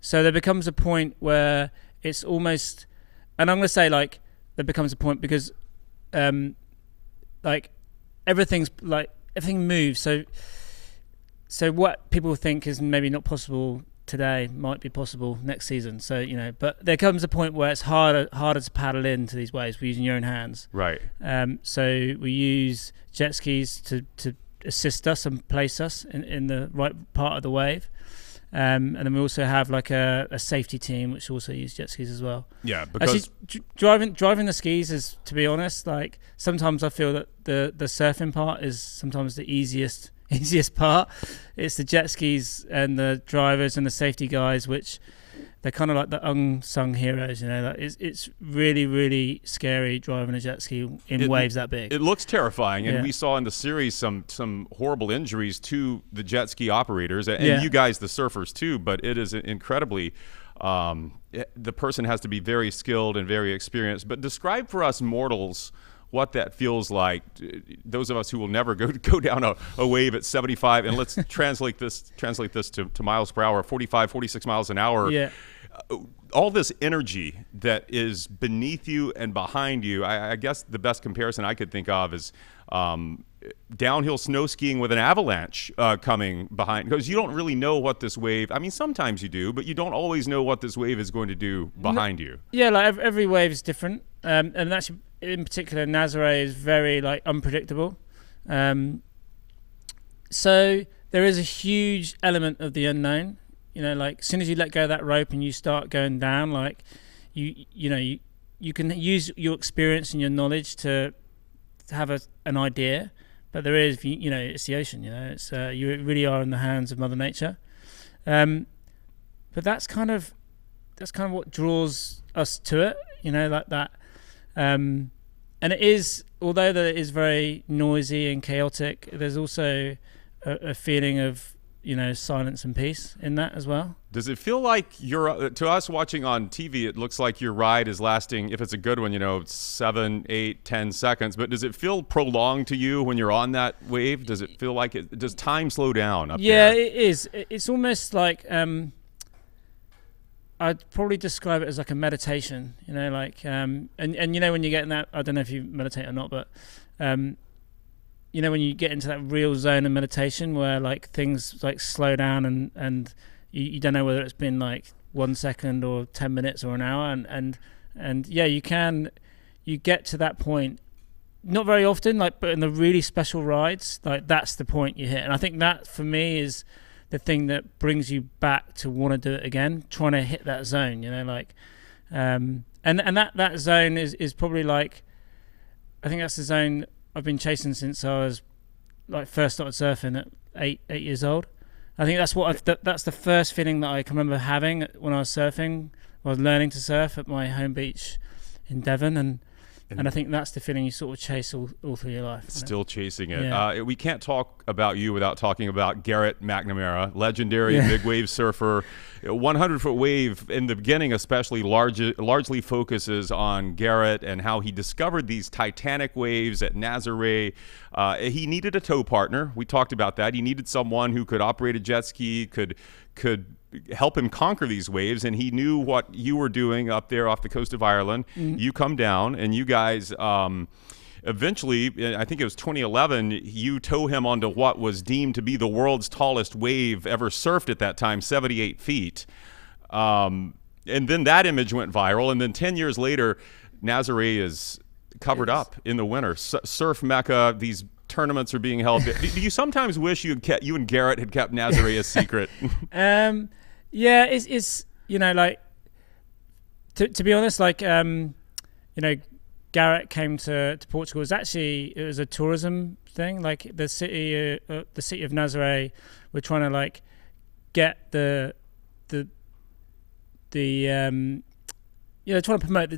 So there becomes a point where it's almost, and I'm going to say like there becomes a point because like everything moves. So what people think is maybe not possible today might be possible next season. So but there comes a point where it's harder to paddle into these waves. We're using your own hands. Right. So we use jet skis to assist us and place us in the right part of the wave. And then we also have like a safety team which also use jet skis as well. Yeah, because actually, driving the skis is, to be honest, like sometimes I feel that the surfing part is sometimes the easiest part. It's the jet skis and the drivers and the safety guys, which they're kind of like the unsung heroes. Like it's really, really scary driving a jet ski in waves that big. It looks terrifying, and we saw in the series some horrible injuries to the jet ski operators and you guys, the surfers too. But it is incredibly. The person has to be very skilled and very experienced. But describe for us mortals what that feels like. Those of us who will never go down a wave at 75, and let's translate this to miles per hour, 45, 46 miles an hour. Yeah. All this energy that is beneath you and behind you. I guess the best comparison I could think of is downhill snow skiing with an avalanche coming behind, because you don't really know what this wave, I mean, sometimes you do, but you don't always know what this wave is going to do behind you. Yeah, like every wave is different. And actually, in particular, Nazaré is very like unpredictable. So there is a huge element of the unknown. Like as soon as you let go of that rope and you start going down, like you can use your experience and your knowledge to have an idea, but there is, it's the ocean. It's you really are in the hands of Mother Nature. But that's kind of what draws us to it. Like that. And it is, although that it is very noisy and chaotic, there's also a feeling of silence and peace in that as well. Does it feel like to us watching on TV, it looks like your ride is lasting, if it's a good one, 7, 8, 10 seconds, but does it feel prolonged to you when you're on that wave? Does it feel like does time slow down up there? Yeah, it is. It's almost like, I'd probably describe it as like a meditation, like, and when you get in that, I don't know if you meditate or not, but, when you get into that real zone of meditation where like things like slow down and you don't know whether it's been like 1 second or 10 minutes or an hour, and you get to that point, not very often, like, but in the really special rides, like that's the point you hit. And I think that for me is the thing that brings you back to want to do it again, trying to hit that zone, and that zone is probably like, I think that's the zone I've been chasing since I was like first started surfing at 8 years old. I think that's the first feeling that I can remember having when I was surfing. I was learning to surf at my home beach in Devon, And I think that's the feeling you sort of chase all through your life. Still chasing it. Yeah. We can't talk about you without talking about Garrett McNamara, legendary big wave surfer. 100-foot wave in the beginning especially largely focuses on Garrett and how he discovered these titanic waves at Nazaré. He needed a tow partner. We talked about that. He needed someone who could operate a jet ski, could help him conquer these waves, and he knew what you were doing up there off the coast of Ireland. You come down, and you guys eventually, I think it was 2011, you tow him onto what was deemed to be the world's tallest wave ever surfed at that time, 78 feet. And then that image went viral, and then 10 years later, Nazaré is covered up in the winter. Surf Mecca, these tournaments are being held. Do you sometimes wish you and Garrett had kept Nazaré a secret? Yeah, it's like to be honest, like Garrett came to Portugal. It was a tourism thing. Like the city of Nazaré were trying to like get trying to promote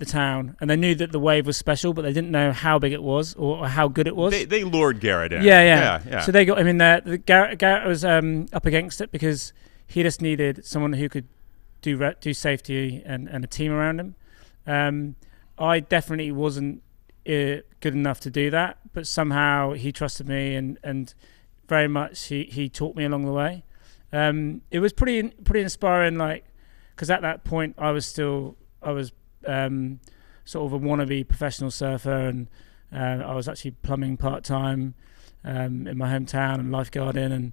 the town, and they knew that the wave was special, but they didn't know how big it was or how good it was. They lured Garrett in. Yeah. So they got him in there. Garrett was up against it because he just needed someone who could do safety and a team around him. I definitely wasn't good enough to do that, but somehow he trusted me and very much he taught me along the way. It was pretty inspiring, like, because at that point I was sort of a wannabe professional surfer, and I was actually plumbing part-time in my hometown and lifeguarding,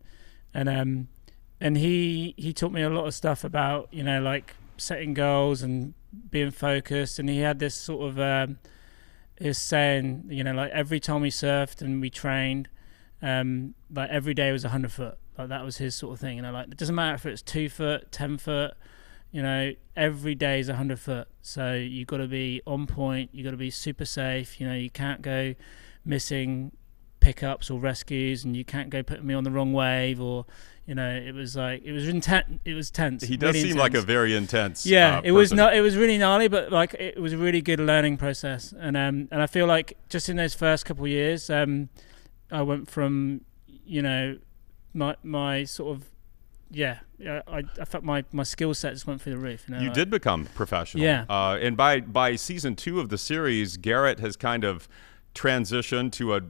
and he taught me a lot of stuff about like setting goals and being focused. And he had this sort of his saying, like every time we surfed and we trained, like every day was 100 foot. Like that was his sort of thing. Like it doesn't matter if it's 2 foot, 10 foot. Every day is 100 foot. So you got to be on point. You got to be super safe. You can't go missing pickups or rescues, and you can't go putting me on the wrong wave, or it was intense. It was tense. He does seem like a very intense. Yeah, it person. It was really gnarly, but like it was a really good learning process. And I feel like just in those first couple of years, I went from my sort of I felt my skill set just went through the roof. You did become professional. Yeah. And by season 2 of the series, Garrett has kind of transitioned to a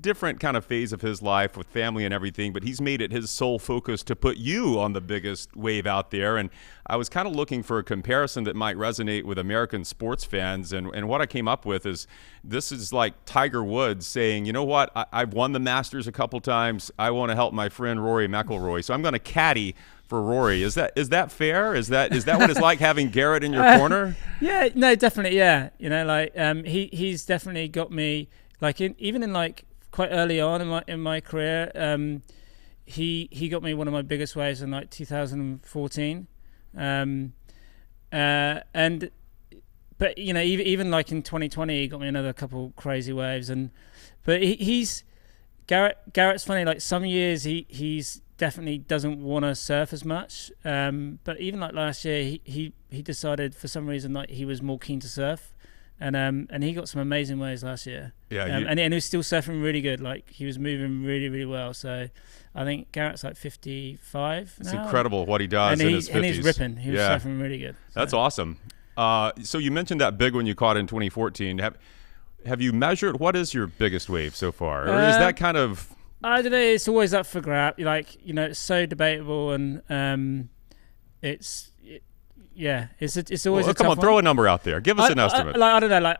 different kind of phase of his life with family and everything, but he's made it his sole focus to put you on the biggest wave out there. And I was kind of looking for a comparison that might resonate with American sports fans, and what I came up with is this is like Tiger Woods saying, you know what, I've won the Masters a couple times, I want to help my friend Rory McIlroy, so I'm going to caddy for Rory. Is that fair? Is that what it's like having Garrett in your corner? Yeah, no, definitely, yeah. He's definitely got me, like even in like quite early on in my career, he got me one of my biggest waves in like 2014, but even like in 2020 he got me another couple crazy waves, but Garrett's funny. Like some years he's definitely doesn't want to surf as much, but even like last year he decided for some reason like he was more keen to surf. And he got some amazing waves last year. Yeah, and he was still surfing really good. Like he was moving really, really well. So I think Garrett's like 55 now. It's incredible what he does in his 50s. And he's ripping. He was surfing really good. So. That's awesome. So you mentioned that big one you caught in 2014. Have you measured what is your biggest wave so far, or is that kind of? I don't know. It's always up for grab. Like it's so debatable, and it's. Yeah, it's always a tough come on, one. throw a number out there. Give us an estimate. I don't know,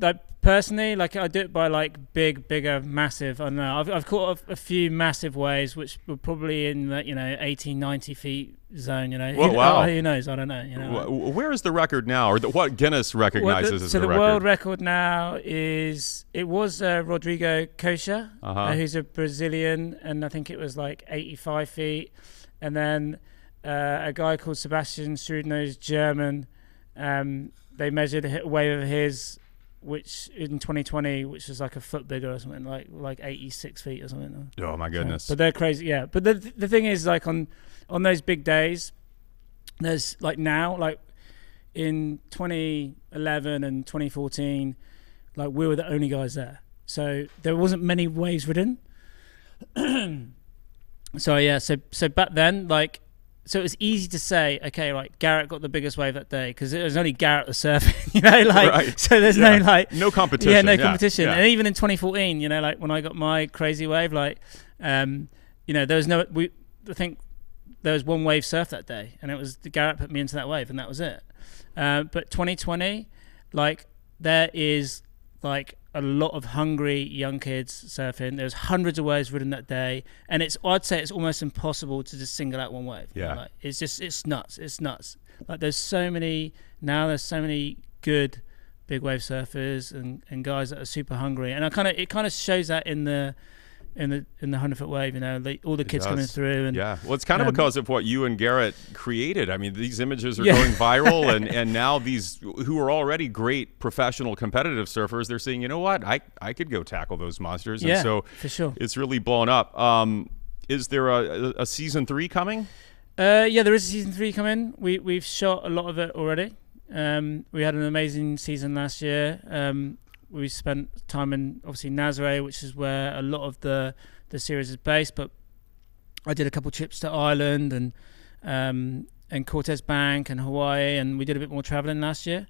like personally, like I do it by like bigger, massive. I don't know. I've caught a few massive waves, which were probably in the 18, 90 feet zone. Wow. Who knows? I don't know. Where is the record now, or what Guinness recognizes as the record? So the world record now was Rodrigo Cocha, who's a Brazilian, and I think it was like 85 feet, and then. A guy called Sebastian Strudno's German. They measured a wave of his, which in 2020, which was like a foot bigger or something, like 86 feet or something. Oh my goodness! But they're crazy, yeah. But the thing is, like on those big days, there's like now, like in 2011 and 2014, like we were the only guys there, so there wasn't many waves ridden. So back then, like, so it was easy to say, okay, right, Garrett got the biggest wave that day because it was only Garrett the surfing, you know, like, right. So there's no like no competition. Yeah, no competition. Yeah. And even in 2014, you know, like when I got my crazy wave, like, you know, there was I think there was one wave surf that day, and it was Garrett put me into that wave, and that was it. But 2020, like, there is like a lot of hungry young kids surfing. There's hundreds of waves ridden that day, and I'd say it's almost impossible to just single out one wave. Yeah, you know, like, it's nuts. Like there's so many good big wave surfers and guys that are super hungry, and it kind of shows that in the 100-foot wave, you know, all the kids coming through. And yeah, well, it's kind of because of what you and Garrett created. I mean, these images are going viral, and now these who are already great professional competitive surfers, they're saying, you know what, I could go tackle those monsters. And so for sure, it's really blown up. Is there a season 3 coming? Yeah, there is a season 3 coming. We've shot a lot of it already. We had an amazing season last year. We spent time in, obviously, Nazaré, which is where a lot of the series is based. But I did a couple trips to Ireland and Cortez Bank and Hawaii, and we did a bit more traveling last year.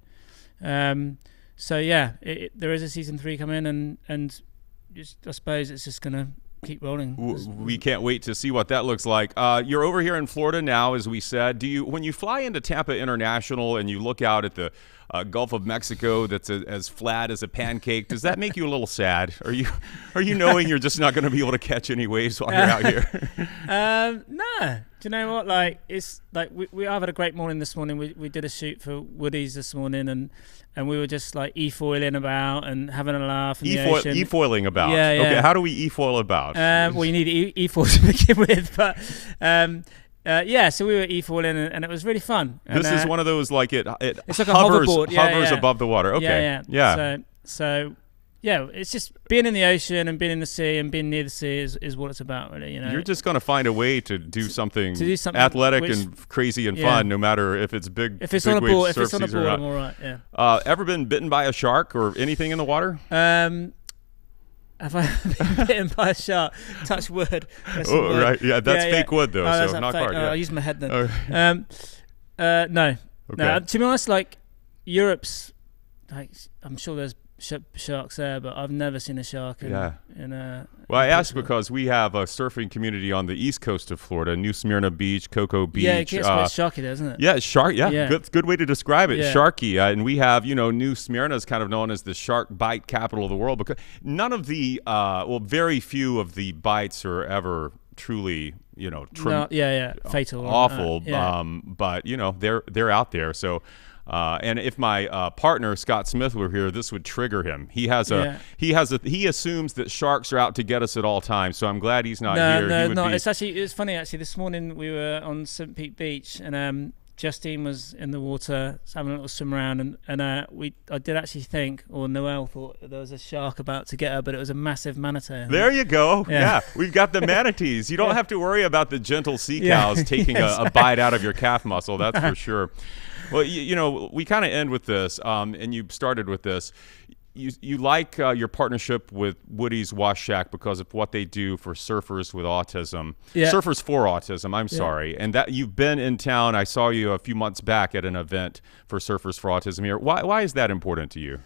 So yeah, there is a season 3 coming, and I suppose it's just gonna keep rolling. We can't wait to see what that looks like. You're over here in Florida now, as we said. When you fly into Tampa International and you look out at the Gulf of Mexico that's as flat as a pancake, does that make you a little sad? Are you knowing you're just not going to be able to catch any waves while you're out here? No. Do you know what? Like, it's like I've had a great morning this morning. We did a shoot for Woodies this morning, and we were just like e-foiling about and having a laugh in the ocean. E-foiling about. Yeah. Okay, how do we e-foil about? Well, you need e-foil to begin with, but so we were e-foiling, and it was really fun. And, this is one of those, like, it's like hovers, a hoverboard. hovers above the water. Okay. Yeah. So yeah, it's just being in the ocean and being in the sea and being near the sea is what it's about, really. You know, you're just going to find a way to do something athletic and crazy and fun, no matter if it's big. If it's big on a board, I'm all right. Yeah. Ever been bitten by a shark or anything in the water? Have I been bitten by a shark? Touch wood. Oh, right. Yeah, that's fake wood, though, so not hard. I'll use my head then. No. Okay. No. To be honest, like, Europe's, like, I'm sure there's sharks there, but I've never seen a shark Well, I asked because we have a surfing community on the east coast of Florida, New Smyrna Beach, Cocoa Beach. Yeah, it gets quite sharky there, isn't it? Yeah, shark. Yeah. Good way to describe it. Yeah. Sharky. And we have, New Smyrna is kind of known as the shark bite capital of the world, because none of the, very few of the bites are ever truly, fatal, awful. Yeah. But they're out there. So. And if my partner Scott Smith were here, this would trigger him. He assumes that sharks are out to get us at all times. So I'm glad he's not here. No. It's funny actually. This morning we were on St. Pete Beach, and Justine was in the water having a little swim around, and I did actually think, or Noelle thought, that there was a shark about to get her, but it was a massive manatee. There you go. Yeah, we've got the manatees. You don't have to worry about the gentle sea cows taking a bite out of your calf muscle. That's for sure. Well, we kind of end with this, and you started with this. You like your partnership with Woody's Wash Shack because of what they do for surfers with autism. Yeah. Surfers for autism, I'm sorry. And that you've been in town. I saw you a few months back at an event for surfers for autism here. Why is that important to you?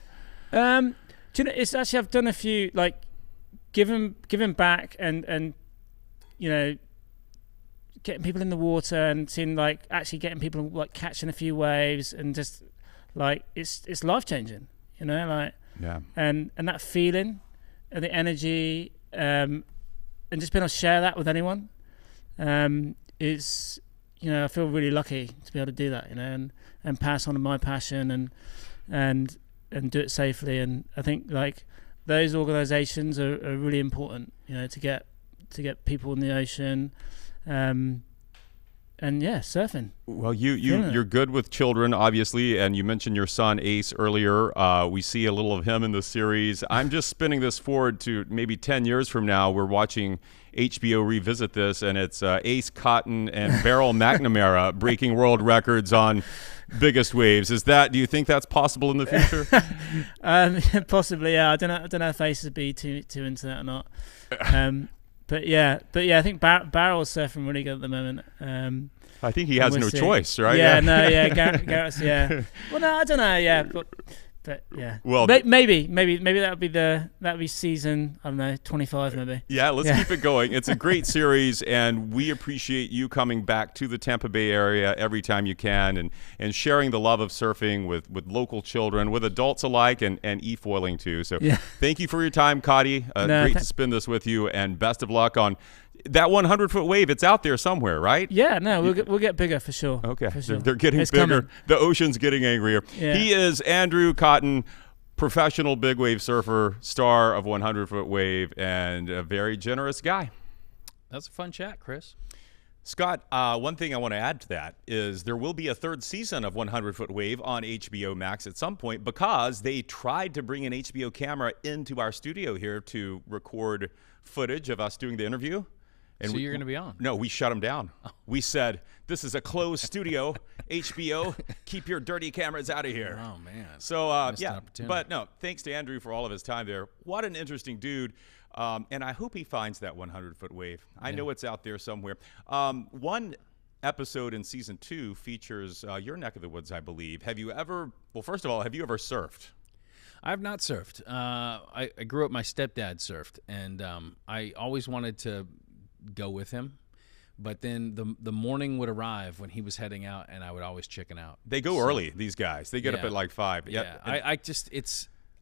Do you know, it's actually, I've done a few, like, giving back and getting people in the water and seeing, like, actually getting people, like, catching a few waves, and just, like, it's life-changing, like, yeah. And that feeling and the energy, and just being able to share that with anyone, is, I feel really lucky to be able to do that, and pass on my passion and do it safely. And I think, like, those organizations are really important, to get people in the ocean, yeah, surfing. Well, you're good with children, obviously, and you mentioned your son Ace earlier. We see a little of him in the series. I'm just spinning this forward to maybe 10 years from now. We're watching HBO revisit this, and it's Ace Cotton and Beryl McNamara breaking world records on biggest waves. Do you think that's possible in the future? Possibly, yeah. I don't know if Ace would be too into that or not. But yeah, I think Barrel's surfing really good at the moment. I think he has no choice, right? Yeah, no, yeah, Garrett's, yeah. Well, no, I don't know, yeah, but yeah. Well, maybe that would be season, I don't know, 25 maybe. Yeah, let's keep it going. It's a great series, and we appreciate you coming back to the Tampa Bay area every time you can, and sharing the love of surfing with local children, with adults alike, and e-foiling too. So thank you for your time, Cotty. Great to spend this with you, and best of luck on that 100-foot wave. It's out there somewhere, right? Yeah, no, we'll get bigger for sure. Okay, for sure. They're getting bigger. Coming. The ocean's getting angrier. Yeah. He is Andrew Cotton, professional big wave surfer, star of 100-foot wave, and a very generous guy. That's a fun chat, Chris. Scott, one thing I want to add to that is there will be a third season of 100-foot wave on HBO Max at some point, because they tried to bring an HBO camera into our studio here to record footage of us doing the interview. And so you're going to be on? No, we shut them down. We said, this is a closed studio. HBO, keep your dirty cameras out of here. Oh, man. So, yeah. But, no, thanks to Andrew for all of his time there. What an interesting dude. And I hope he finds that 100-foot wave. I know it's out there somewhere. One episode in Season 2 features your neck of the woods, I believe. Well, first of all, have you ever surfed? I have not surfed. I grew up, my stepdad surfed, and I always wanted to go with him, but then the morning would arrive when he was heading out, and I would always chicken out. They go early, these guys. They get up at like 5. Yeah,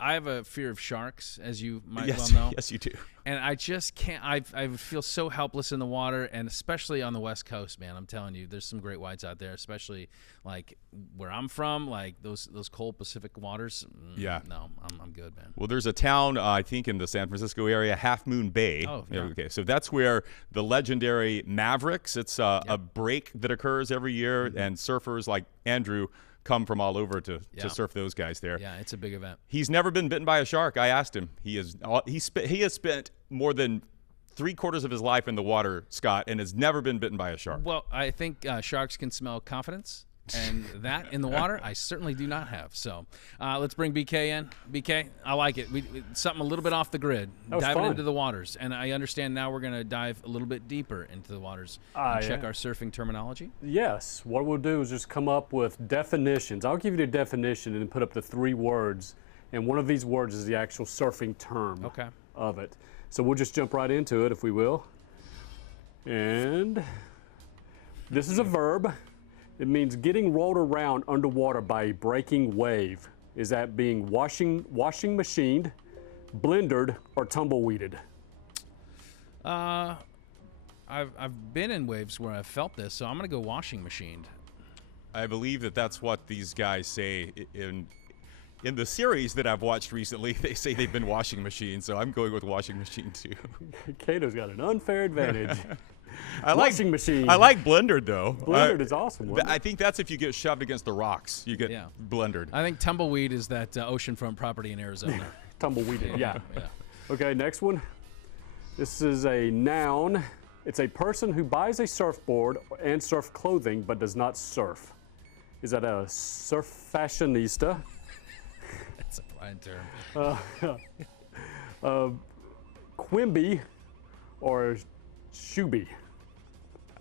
I have a fear of sharks, as you might well know. Yes, you do. And I just can't. I feel so helpless in the water, and especially on the West Coast, man. I'm telling you, there's some great whites out there, especially like where I'm from, like those cold Pacific waters. No, I'm good, man. Well, there's a town I think in the San Francisco area, Half Moon Bay. Oh, yeah. Okay, so that's where the legendary Mavericks. It's a break that occurs every year, and surfers like Andrew come from all over to surf those guys there. Yeah, it's a big event. He's never been bitten by a shark. I asked him. He has spent more than 3/4 of his life in the water, Scott, and has never been bitten by a shark. Well, I think sharks can smell confidence, and that in the water, I certainly do not have. So let's bring BK in. BK, I like it. Something a little bit off the grid, diving into the waters. And I understand now we're going to dive a little bit deeper into the waters and check our surfing terminology. Yes. What we'll do is just come up with definitions. I'll give you the definition and then put up the 3 words. And one of these words is the actual surfing term of it. So we'll just jump right into it, if we will. And this is a verb. It means getting rolled around underwater by a breaking wave. Is that being washing machined, blendered, or tumbleweeded? I've been in waves where I've felt this, so I'm going to go washing machined. I believe that's what these guys say in the series that I've watched recently. They say they've been washing machines, so I'm going with washing machine too. Cato's got an unfair advantage. Washing machine. I like blendered though. Blendered is awesome. I think that's if you get shoved against the rocks, you get blendered. I think tumbleweed is that oceanfront property in Arizona. Tumbleweeded, yeah. Okay, next one. This is a noun. It's a person who buys a surfboard and surf clothing but does not surf. Is that a surf fashionista? That's a fine term. Quimby or Shuby?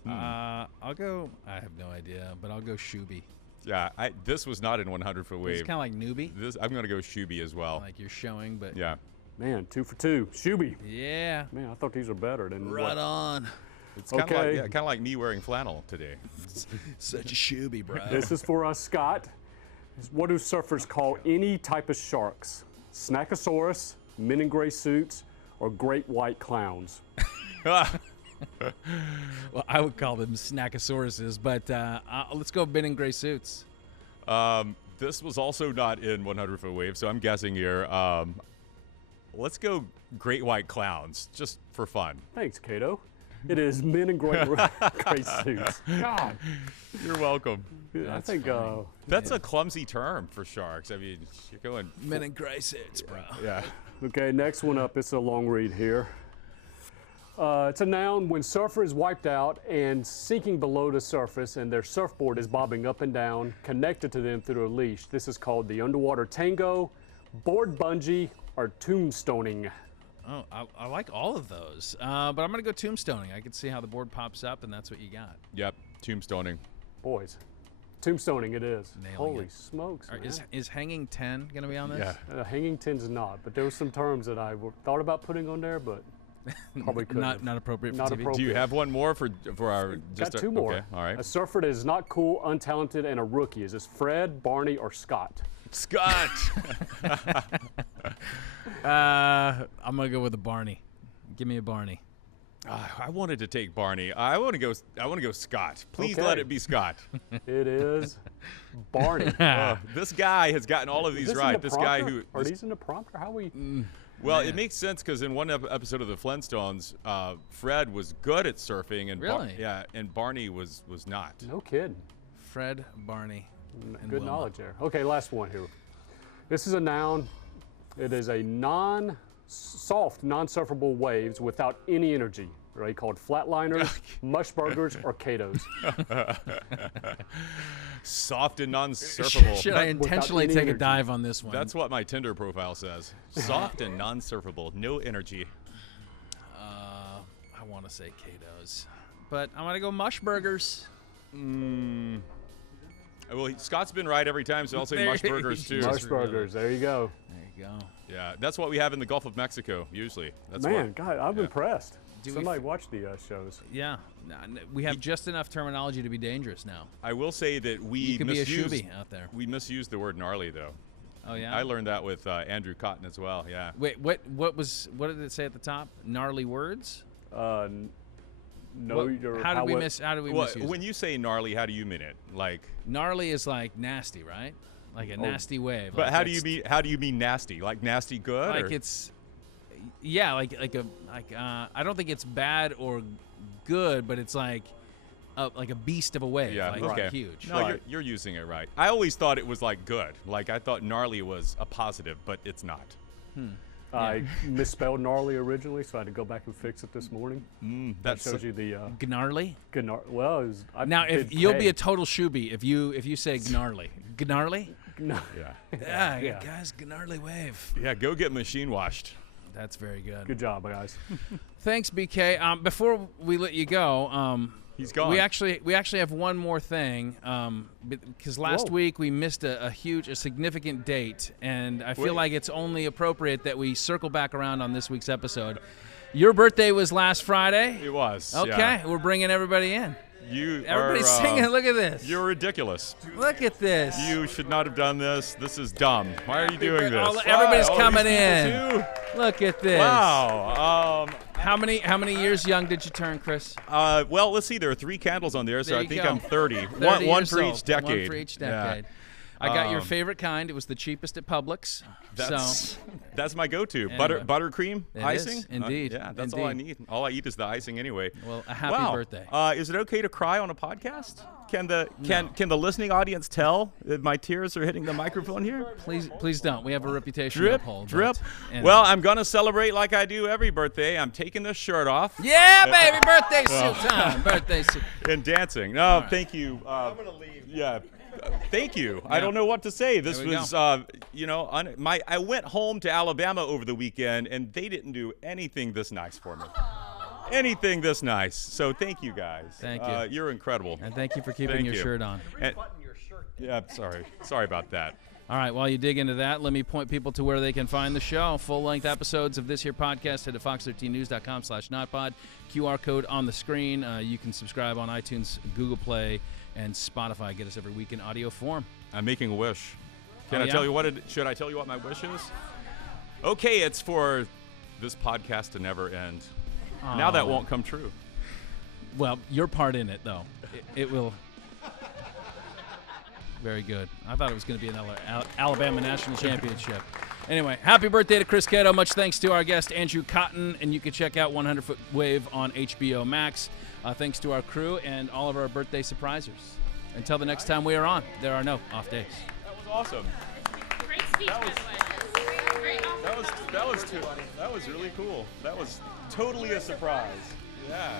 I'll go. I have no idea, but I'll go Shuby. Yeah, this was not in 100-foot wave. It's kind of like newbie. I'm going to go Shuby as well. Like you're showing, but yeah. Man, 2 for 2. Shuby. Yeah. Man, I thought these were better than right on. It's kind of like me wearing flannel today. Such a Shuby, bro. This is for us, Scott. What do surfers call any type of sharks? Snackosaurus, men in gray suits, or great white clowns? Well, I would call them snackosauruses, but let's go men in gray suits. This was also not in 100-foot wave, so I'm guessing here. Let's go great white clowns, just for fun. Thanks, Cato. It is men in gray suits. God. You're welcome. I think that's a clumsy term for sharks. I mean, you're going Men in gray suits, bro. Yeah. Okay, next one up. It's a long read here. It's a noun when surfer is wiped out and sinking below the surface and their surfboard is bobbing up and down, connected to them through a leash. This is called the underwater tango, board bungee, or tombstoning. Oh, I like all of those, but I'm going to go tombstoning. I can see how the board pops up, and that's what you got. Yep, tombstoning. Boys, tombstoning it is. Nailing Holy it. smokes, man. Is hanging 10 going to be on this? Yeah. Hanging 10's not, but there were some terms that I thought about putting on there, but probably couldn't. Not appropriate for Not TV. appropriate. Do you have one more for our? Got two more. Okay, all right. A surfer that is not cool, untalented, and a rookie. Is this Fred, Barney, or Scott? Scott. I'm going to go with a Barney. Give me a Barney. I wanted to take Barney. I want to go Scott. Please Okay. let it be Scott. It is Barney. This guy has gotten all of these right. This guy who. Are these in the prompter? How we? Well, it makes sense because in one episode of the Flintstones, Fred was good at surfing, and Really? and Barney was not. No kidding. Fred, Barney, and Good Wilma. knowledge there. Okay, last one here. This is a noun. It is a soft, non-surfable waves without any energy. Right? Called flatliners, mushburgers, or Catos. Soft and non-surfable. Should I intentionally any take a energy. dive on this one? That's what my Tinder profile says. Soft and non-surfable, no energy. I want to say Cato's, but I'm going to go Mushburgers. Well, Scott's been right every time, so I'll say There mush burgers too. you go. Mushburgers. There you go. There you go. Yeah, that's what we have in the Gulf of Mexico usually. That's Man, God, I'm impressed. Do we Somebody watch the shows. Yeah. We have just enough terminology to be dangerous now. I will say that we You could be a misused. shooby out there. We misused the word gnarly though. Oh, yeah? I learned that with Andrew Cotton as well. Yeah. Wait, what did it say at the top? Gnarly words? No, How did we misuse it? When you say gnarly, how do you mean it? Like. Gnarly is like nasty, right? Like a nasty wave. But like how do you mean nasty? Like nasty good? Like or? it's, yeah, I don't think it's bad or good, but it's like a beast of a wave. Yeah, like okay. huge. No, you're using it right. I always thought it was like good. Like I thought gnarly was a positive, but it's not. I misspelled gnarly originally, so I had to go back and fix it this morning. That shows you the Gnarly. well. It was, I Now, if did you'll K. be a total shooby if you say gnarly, gnarly. No. Yeah. Yeah, guys, gnarly wave. Yeah, go get machine washed. That's very good. Good job, guys. Thanks, BK. Before we let you go, He's gone. we actually have one more thing because last Whoa. week we missed a significant date, and I feel like it's only appropriate that we circle back around on this week's episode. Your birthday was last Friday. It was. Okay, Yeah. we're bringing everybody in. Everybody's are, singing. Look at this. You're ridiculous. Look at this. You should not have done this. This is dumb. Why are you doing this? Everybody's Why? coming these in. people Look at this. too? Wow. How many years young did you turn, Chris? Well, let's see. There are 3 candles on there, so There I you think go. I'm 30. 30 One years for old. each decade. One for each Yeah. decade. I got your favorite kind. It was the cheapest at Publix. That's my go-to. Anyway. Buttercream It icing. is, indeed. Yeah, that's all I Indeed. need. All I eat is the icing anyway. Well, a happy Wow. birthday. Is it okay to cry on a podcast? Can the listening audience tell that my tears are hitting the microphone here? Please don't. We have a reputation Drip, to uphold. drip. but anyway. Well, I'm gonna celebrate like I do every birthday. I'm taking this shirt off yeah, baby, birthday suit time. Birthday suit. and dancing. No, thank you. I'm gonna leave. Yeah. Thank you. I don't know what to say. This There we was, I went home to Alabama over the weekend, and they didn't do anything this nice for me. Anything this nice. So thank you guys. Thank you. You're incredible. And thank you for keeping Thank your you. shirt on. Yeah, sorry about that. All right, while you dig into that, let me point people to where they can find the show. Full-length episodes of this here podcast, head to fox13news.com/notpod. QR code on the screen. You can subscribe on iTunes, Google Play, and Spotify. Get us every week in audio form. I'm making a wish. Can Oh, I yeah? tell you should I tell you what my wish is? Okay, it's for this podcast to never end. Now that won't come true. Well, your part in it, though. It will. Very good. I thought it was going to be another Alabama National Championship. Anyway, happy birthday to Chris Cato. Much thanks to our guest, Andrew Cotton. And you can check out 100 Foot Wave on HBO Max. Thanks to our crew and all of our birthday surprisers. Until the next time we are on, there are no off days. That was awesome. Great speech, by the way. That was really cool. That was totally a surprise. Yeah.